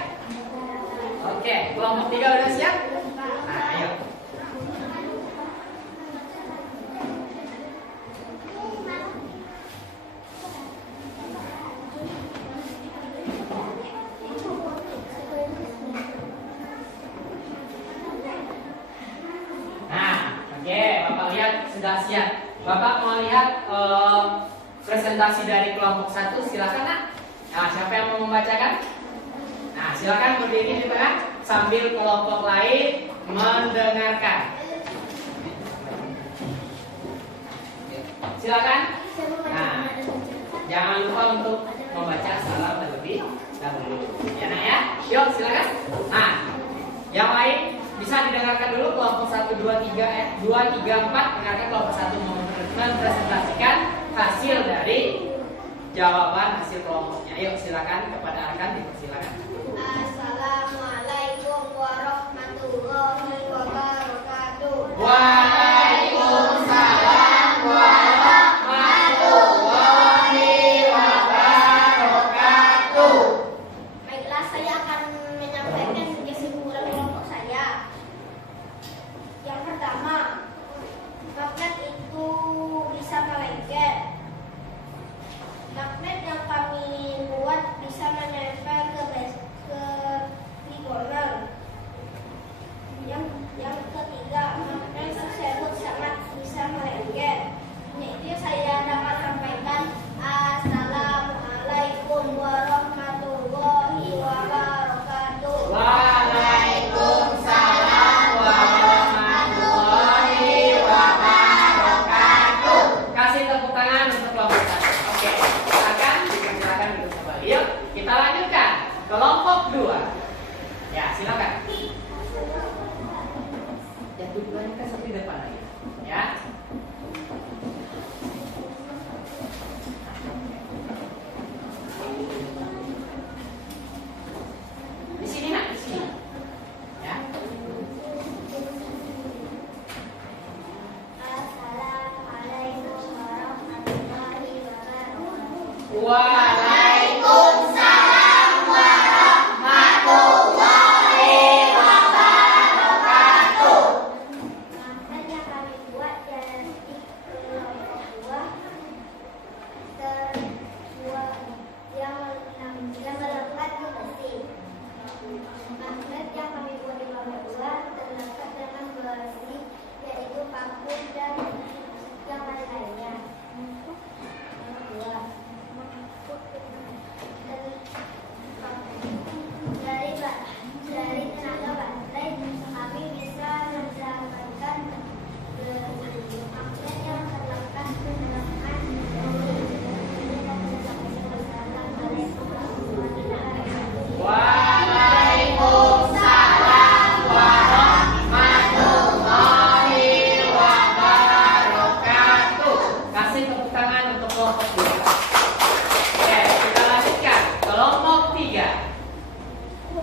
Oke, kelompok 3 udah siap? Nah, ayo. Nah, oke, Bapak lihat sudah siap. Bapak mau lihat presentasi dari kelompok 1, silakan nak. Nah, siapa yang mau membacakan? Nah, silakan berdiri di tengah sambil kelompok lain mendengarkan. Silakan. Nah, jangan lupa untuk membaca salam terlebih dahulu. Ya nak ya. Yuk, silakan. Nah, yang lain bisa didengarkan dulu kelompok 1, 2, 3, 2, 3, 4. Dengarkan kelompok 1 mempresentasikan hasil dari jawaban hasil kelompoknya. Yuk, silakan kepada rekan dipersilakan. Assalamualaikum warahmatullahi wabarakatuh. Waalaikumsalam warahmatullahi wabarakatuh. Baiklah, saya akan menyampaikan kesimpulan kelompok saya. Yang pertama, magnet itu bisa melengket. Magnet yang kami buat bisa menempel ke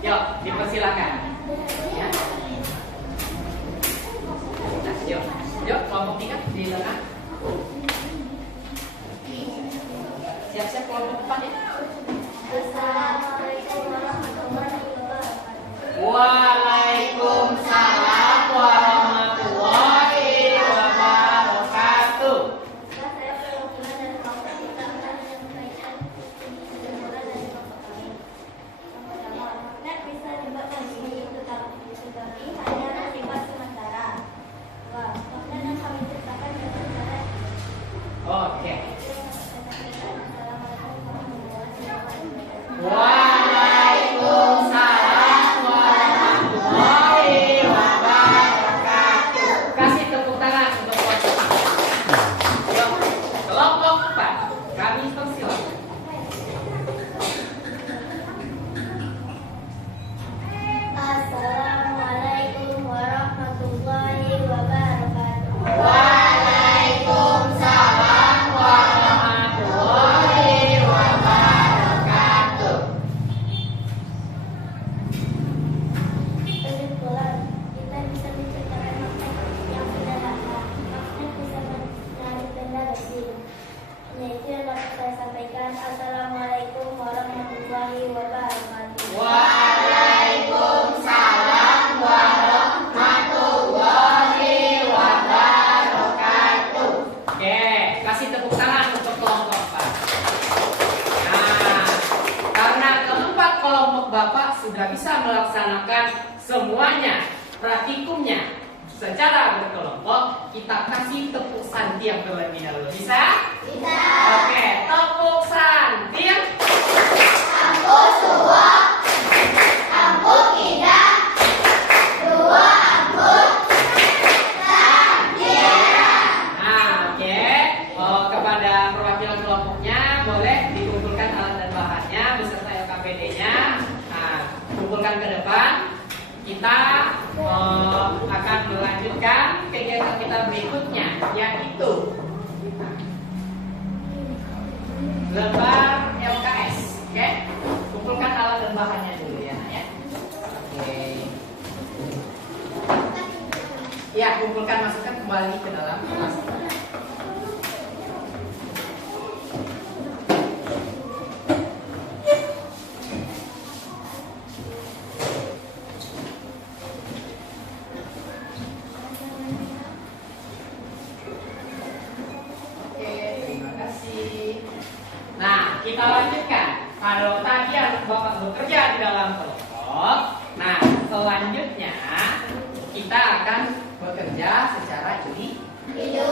Yuk, dipersilakan. Ya. Nah, yuk, kelompok 3 di tengah. Siap-siap kelompok 4 ya. Assalamualaikum warahmatullahi wabarakatuh. Waalaikumsalam warahmatullahi wabarakatuh. Saya perwakilan dari kelompok kita akan menyampaikan kesimpulan dari kelompok kami. Yang pertama, magnet bisa dibuat mandiri, tetapi hanya sifat sementara. Dua, magnet yang kami ciptakan dengan cara Oke. Assalamualaikum warahmatullahi wabarakatuh. Waalaikumsalam warahmatullahi wabarakatuh. Kasih tepuk tangan untuk kelompok 4. Yuk, kelompok 4. Kami persilakan. Assalamualaikum warahmatullahi wabarakatuh. Waalaikumsalam warahmatullahi wabarakatuh. Kesimpulan, kita bisa menciptakan magnet yang sederhana. Magnet bisa menarik benda besi. Hanya itu yang dapat saya sampaikan. Assalamualaikum warahmatullahi wabarakatuh. Waalaikumsalam warahmatullahi wabarakatuh. Oke, kasih tepuk tangan untuk kelompok 4. Nah, karena keempat kelompok Bapak sudah bisa melaksanakan semuanya, praktikumnya secara berkelompok, kita kasih tepuk santi yang terlebih dahulu. Bisa? Bisa. Oke, tepuk santi. Ampun suwa, ampun tidak, dua ampun, Nah, oke. Kepada perwakilan kelompoknya boleh dikumpulkan alat dan bahannya beserta LKPD-nya. Nah, kumpulkan ke depan. Kita akan melanjutkan kegiatan kita berikutnya, yaitu lembar LKS. Oke, kumpulkan alat dan bahannya dulu ya, Nak, ya. Oke. Ya, kumpulkan, masukkan kembali ke dalam kelas. Oke, terima kasih. Nah, kita lanjutkan. Kalau tadi Bapak bekerja di dalam kelompok, nah selanjutnya kita akan bekerja secara individu.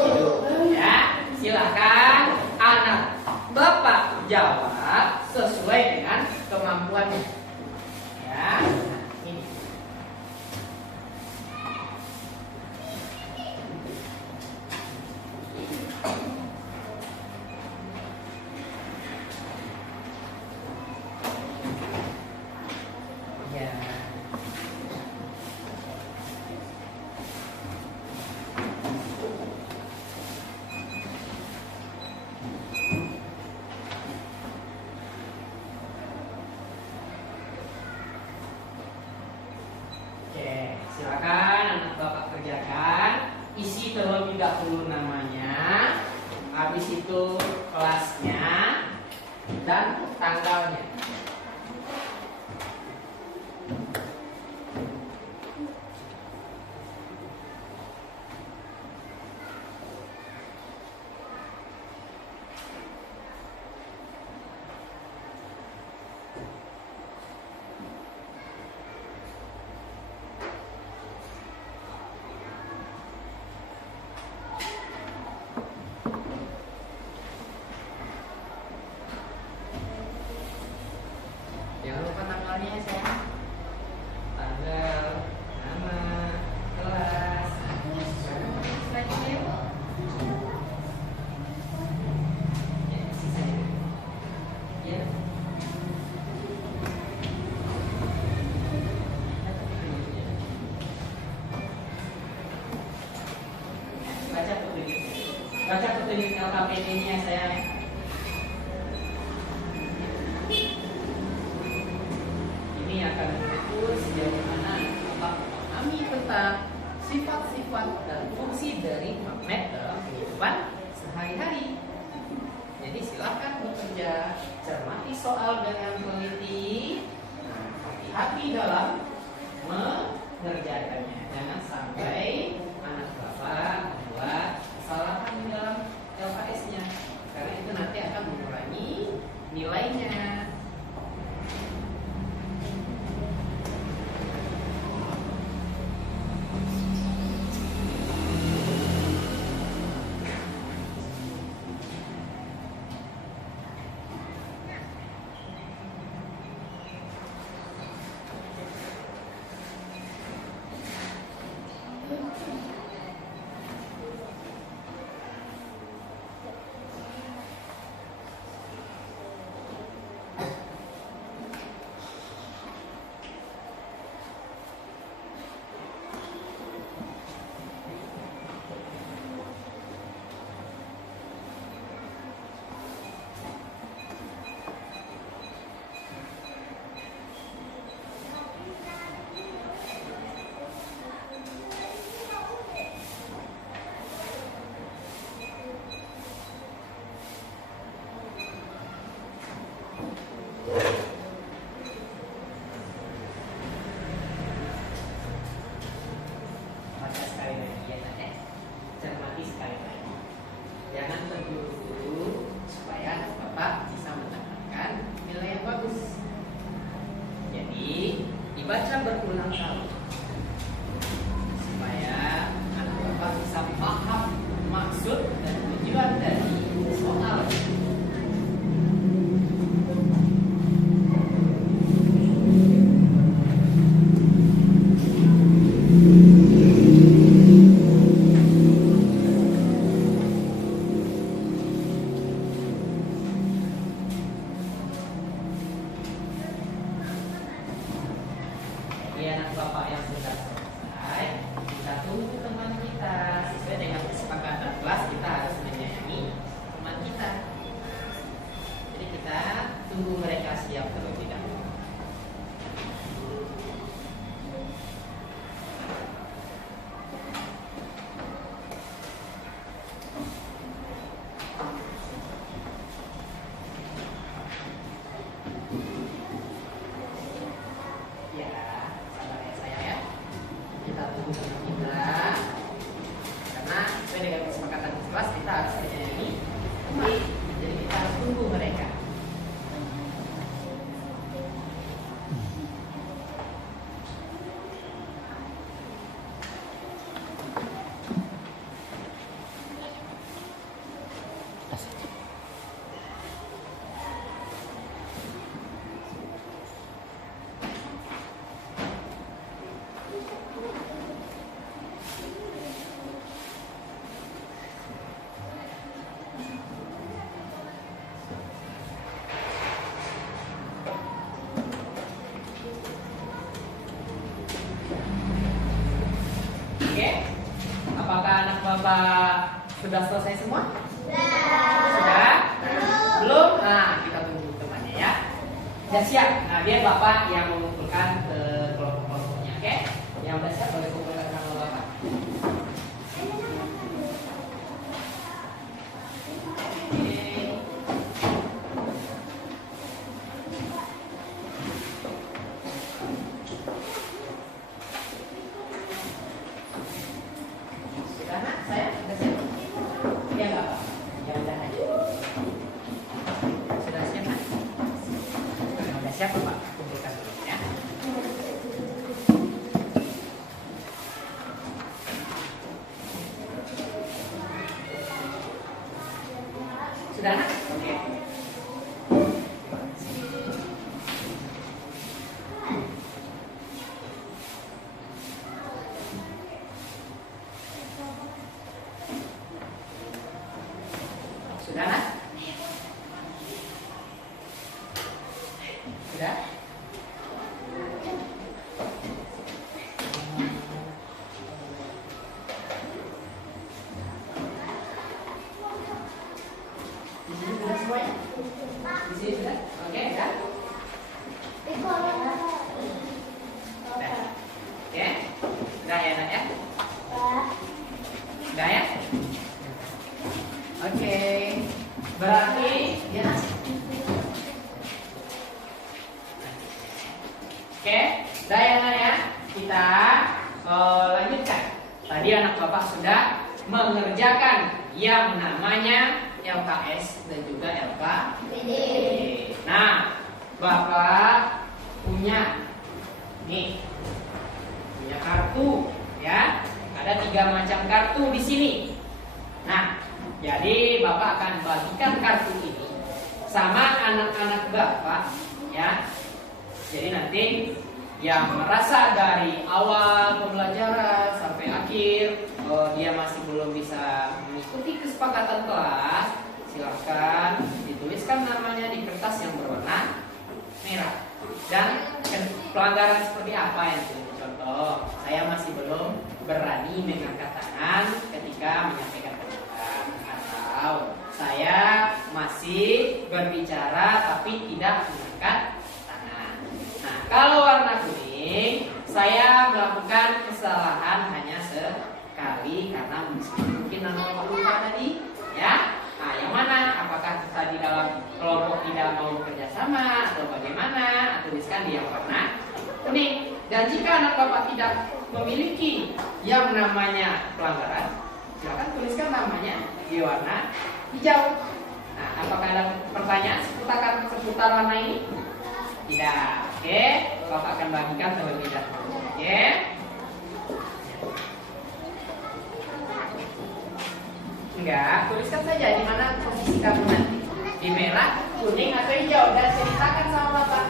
Ya, silakan anak Bapak jawab sesuai dengan kemampuannya. Ya, nah, ini. Ya. Oke, silakan anak Bapak kerjakan. Isi terlebih dahulu namanya, habis itu kelasnya dan tanggalnya. Jangan lupa tanggalnya ya sayang. Tanggal, nama, kelas. Selanjutnya yuk. Ya, sisanya. Ya. Baca petunjuknya. Baca petunjuk LKPD-nya sayang. Ini akan sifat dan fungsi dari magnet dalam kehidupan sehari-hari. Jadi silahkan bekerja, cermati soal dengan teliti, hati-hati dalam mengerjakannya. Jangan sampai anak Bapak membuat kesalahan di dalam LKS-nya, karena itu nanti akan mengurangi nilainya. Baca sekali lagi ya Nak, ya. Cermati sekali lagi. Jangan terburu-buru supaya Bapak bisa mendapatkan nilai yang bagus. Jadi dibaca berulang kali supaya anak Bapak bisa paham maksud dan tujuan dari soal. Anak Bapak yang sudah selesai, kita tunggu teman kita. Sesuai dengan kesepakatan kelas, kita harus menyayangi teman kita. Jadi kita tunggu mereka siap terlebih dahulu. Karena sesuai dengan kesepakatan kelas kita harus menyayangi, jadi kita harus tunggu mereka. Oke, apakah anak Bapak sudah selesai semua? Sudah? Belum? Nah, kita tunggu temannya ya. Sudah siap? Nah, biar Bapak yang mengumpulkan ke kelompok-kelompoknya, oke? Yang sudah siap boleh kumpulkan sama Bapak. Karena saya sudah siap. Ya nggak apa-apa. Ya udah aja. Sudah siap kan? Sudah siap Pak? Kumpulkan dulu ya. ya Nak ya. Kita lanjutkan. Tadi anak Bapak sudah mengerjakan yang namanya LKS dan juga LKPD. Nah, Bapak punya kartu ya. Ada 3 macam kartu di sini. Nah, jadi Bapak akan bagikan kartu ini sama anak-anak Bapak ya. Jadi nanti yang merasa dari awal pembelajaran sampai akhir dia masih belum bisa mengikuti kesepakatan kelas, silakan dituliskan namanya di kertas yang berwarna merah. Dan pelanggaran seperti apa yang sudah contoh? Saya masih belum berani mengangkat tangan ketika menyampaikan pendapat, atau saya masih berbicara tapi tidak mengangkat tangan. Nah, kalau warna kuning, saya melakukan kesalahan hanya sekali karena mungkin nama Bapak lupa tadi, ya. Nah, yang mana? Apakah kita di dalam kelompok tidak mau bekerja sama atau bagaimana? Tuliskan di yang warna kuning. Dan jika anak Bapak tidak memiliki yang namanya pelanggaran, silakan tuliskan namanya di warna hijau. Nah, apakah ada pertanyaan seputar warna ini? Tidak. Oke, Bapak akan bagikan terlebih dahulu. Oke. Enggak, tuliskan saja di mana posisi kamu nanti. Di merah, kuning atau hijau, dan ceritakan sama Bapak.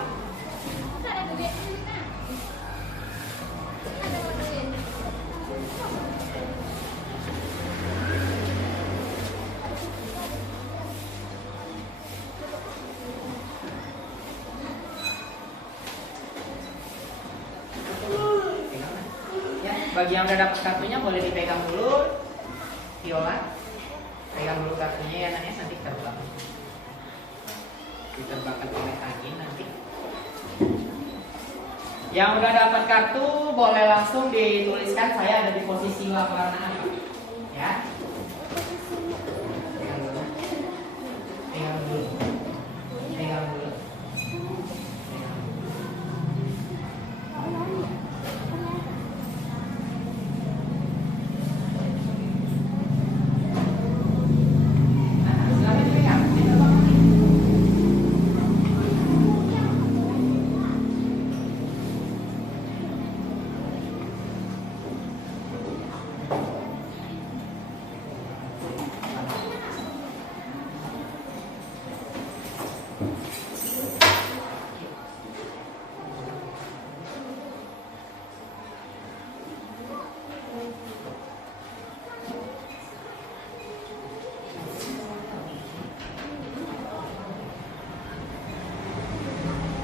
Bagi yang udah dapat kartunya boleh dipegang dulu, Viola. Pegang dulu kartunya ya Nak, nanti terbang. Diterbangkan oleh angin nanti. Yang udah dapat kartu boleh langsung dituliskan saya ada di posisi warna apa. Ya. Pegang dulu. Pegang dulu. Pegang dulu.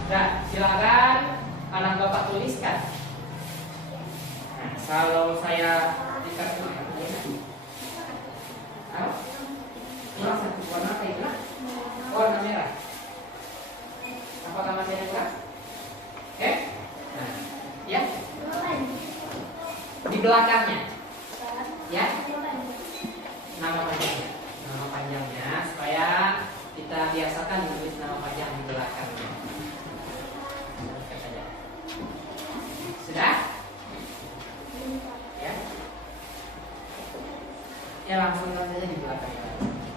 Nah, silakan anak Bapak tuliskan. Nah, kalau saya dikasih warna apa itu? Warna merah. Apakah masih ada kelas? Oke? Nah, ya. Di belakangnya, ya. Nama panjangnya, supaya kita biasakan menulis nama panjang di belakangnya. Sudah? Ya. Ya langsung saja di belakang.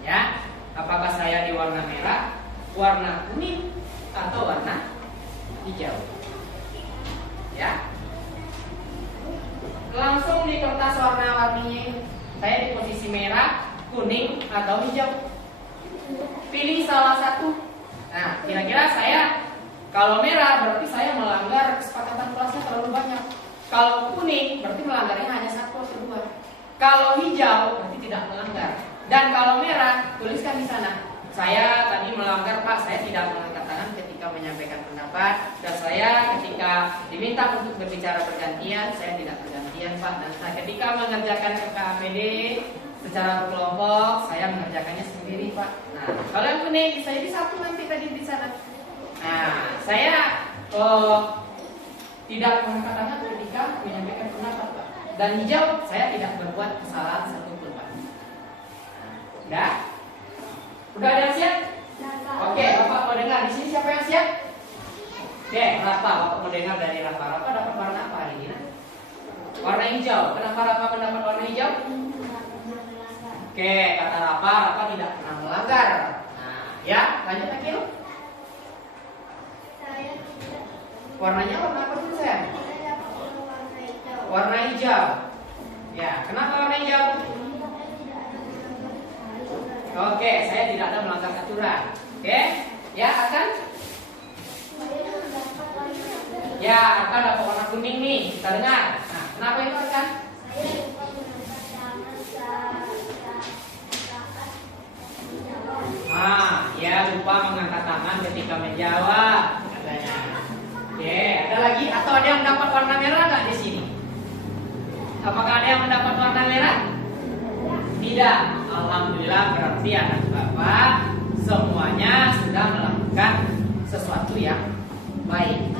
Ya. Apakah saya di warna merah, warna kuning, atau warna hijau? Ya. Langsung di kertas warna-warninya. Saya di posisi merah, kuning, atau hijau. Pilih salah satu. Nah, kira-kira saya kalau merah berarti saya melanggar kesepakatan kelasnya terlalu banyak. Kalau kuning berarti melanggarnya hanya 1 atau 2. Kalau hijau berarti tidak melanggar. Dan kalau merah tuliskan di sana. Saya tadi melanggar Pak, saya tidak mengangkat tangan ketika menyampaikan pendapat. Dan saya ketika diminta untuk berbicara bergantian, saya tidak bergantian Pak. Dan saya ketika mengerjakan KKPD secara berkelompok, saya mengerjakannya sendiri Pak. Nah, kalau yang kuning saya di satu nanti tadi di sana. Nah, saya tidak mengangkat tangan ketika menyampaikan pendapat Pak. Dan hijau, saya tidak berbuat kesalahan satupun Pak. Udah? Udah ada yang siap? Oke, Bapak mau dengar di sini siapa yang siap? Oke, Rafa, Bapak mendengar dari Rafa. Rafa dapat warna apa hari ini? Nak? Warna hijau. Kenapa Rafa mendapat warna hijau? Oke, kata Rafa, Rafa tidak pernah melanggar. Nah, ya, lanjut lagi yuk. Saya tidak. Warnanya warna apa sih saya? Saya dapat warna hijau. Warna hijau. Ya, kenapa warna hijau? Oke, saya tidak ada melanggar aturan. Oke, ya akan? Ya, akan dapat warna kuning nih. Kita dengar. Nah, kenapa itu akan? Ya lupa mengangkat tangan ketika menjawab katanya. Oke, ada lagi atau ada yang mendapat warna merah nggak di sini? Apakah ada yang mendapat warna merah? Tidak. Alhamdulillah berarti anak bapak semuanya sudah melakukan sesuatu yang baik.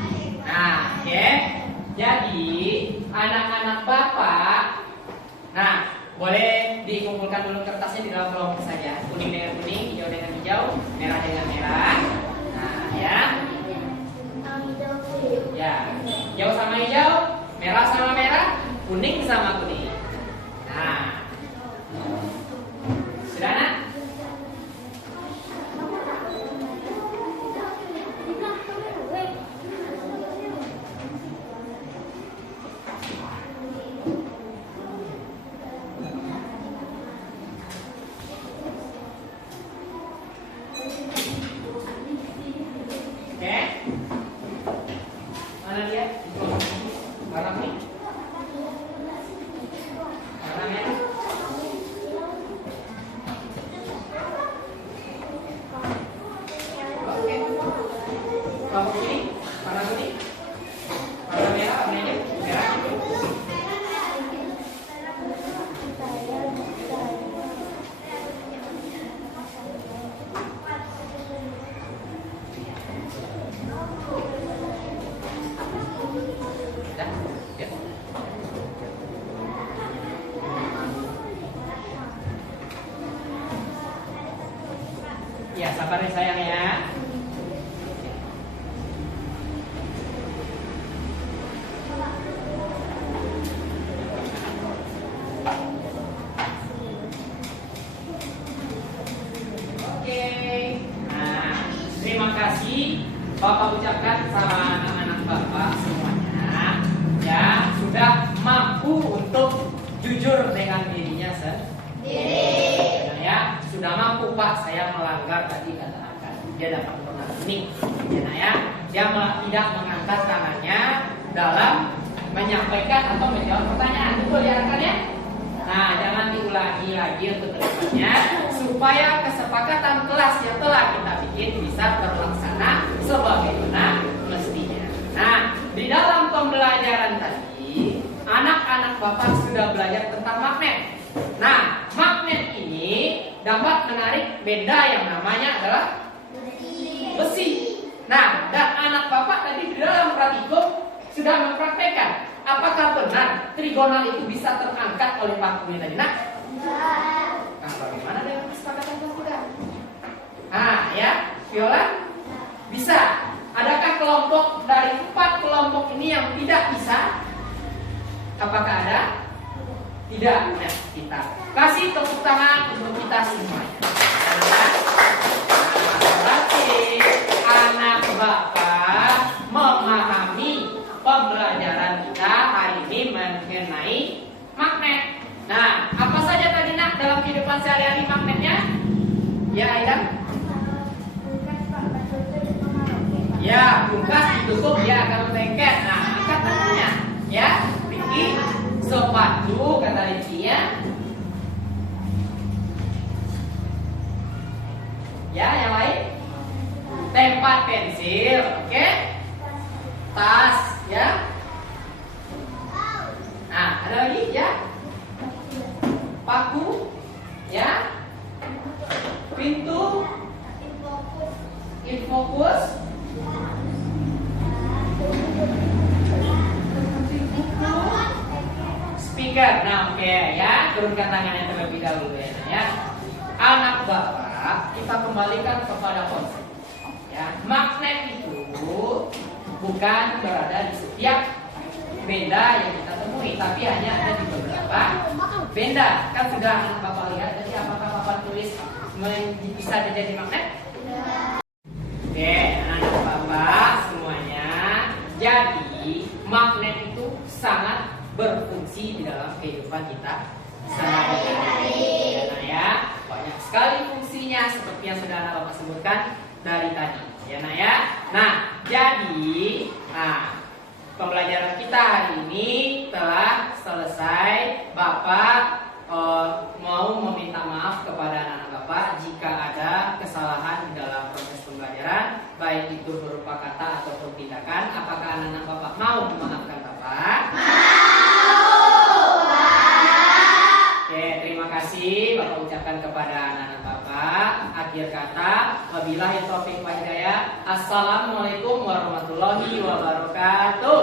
Nah, oke. Jadi anak-anak bapak, nah boleh dikumpulkan dulu kertasnya di dalam kelompok saja. Kuning dengan kuning, hijau dengan hijau, merah dengan merah. Nah, ya. Ya, hijau sama hijau, merah sama merah, kuning sama kuning. Nah, sudah nak? Oke. Mana dia? Warna kuning? Warna merah? Oke. Kelompok kuning? Warna kuning? Warna merah? Warnanya merah itu? Sudah? Ya. Ya, sabar ya sayang ya. Oke. Nah, terima kasih Bapak ucapkan sama anak-anak Bapak semuanya ya sudah mampu untuk jujur dengan dirinya sendiri. Ya, sudah mampu Pak, saya melanggar tadi kata dia dapat warna kuning. Ya, dia tidak mengangkat tangannya dalam menyampaikan atau menjawab pertanyaan. Betul ya rekan ya? Nah, jangan diulangi lagi untuk berikutnya supaya kesepakatan kelas yang telah kita bikin bisa terlaksana sebagaimana mestinya. Nah, di dalam pembelajaran tadi, anak-anak Bapak sudah belajar tentang magnet. Nah, magnet ini dapat menarik benda yang namanya adalah besi. Nah, dan anak Bapak tadi di dalam praktikum sudah mempraktekkan apakah benar trigonal itu bisa terangkat oleh paku ini tadi. Nah, bagaimana dengan kesepakatan kelas kita? Nah, ya, Viola bisa. Adakah kelompok dari 4 kelompok ini yang tidak bisa? Apakah ada? Tidak. Nah, kita kasih tepuk tangan untuk kita semuanya. Berarti anak Bapak memahami pembelajaran kita hari ini mengenai magnet. Nah, apa saja tadi nak dalam kehidupan sehari-hari magnetnya? Ya, Aida? Ya, kulkas ditutup dia akan lengket. Nah, angkat tangannya. Ya, Vicky, sepatu kata Licia. Ya, yang lain? Tempat pensil, oke? Tas, ya? Nah, ada lagi ya? Paku, ya? Pintu, infokus, speaker. Nah, oke ya, turunkan tangannya terlebih dahulu ya. Anak Bapak, kita kembalikan kepada konsep. Ya, magnet itu bukan berada di setiap benda yang kita temui, tapi hanya ada di beberapa benda. Kan sudah Bapak lihat tadi, apakah Bapak tulis bisa menjadi magnet? Oke, anak-anak Bapak semuanya. Jadi magnet itu sangat berfungsi di dalam kehidupan kita sehari-hari. Ya, banyak sekali fungsinya seperti yang sudah anak Bapak sebutkan dari tadi. Ya, nah ya. Nah, jadi, pembelajaran kita hari ini telah selesai. Bapak mau meminta maaf kepada anak-anak Bapak jika ada kesalahan di dalam proses pembelajaran, baik itu berupa kata ataupun tindakan. Apakah anak-anak Bapak mau memaafkan Bapak? Oke, terima kasih Bapak ucapkan kepada anak-anak Bapak. Akhir kata, wabillahi taufiq wal hidayah. Assalamualaikum warahmatullahi wabarakatuh.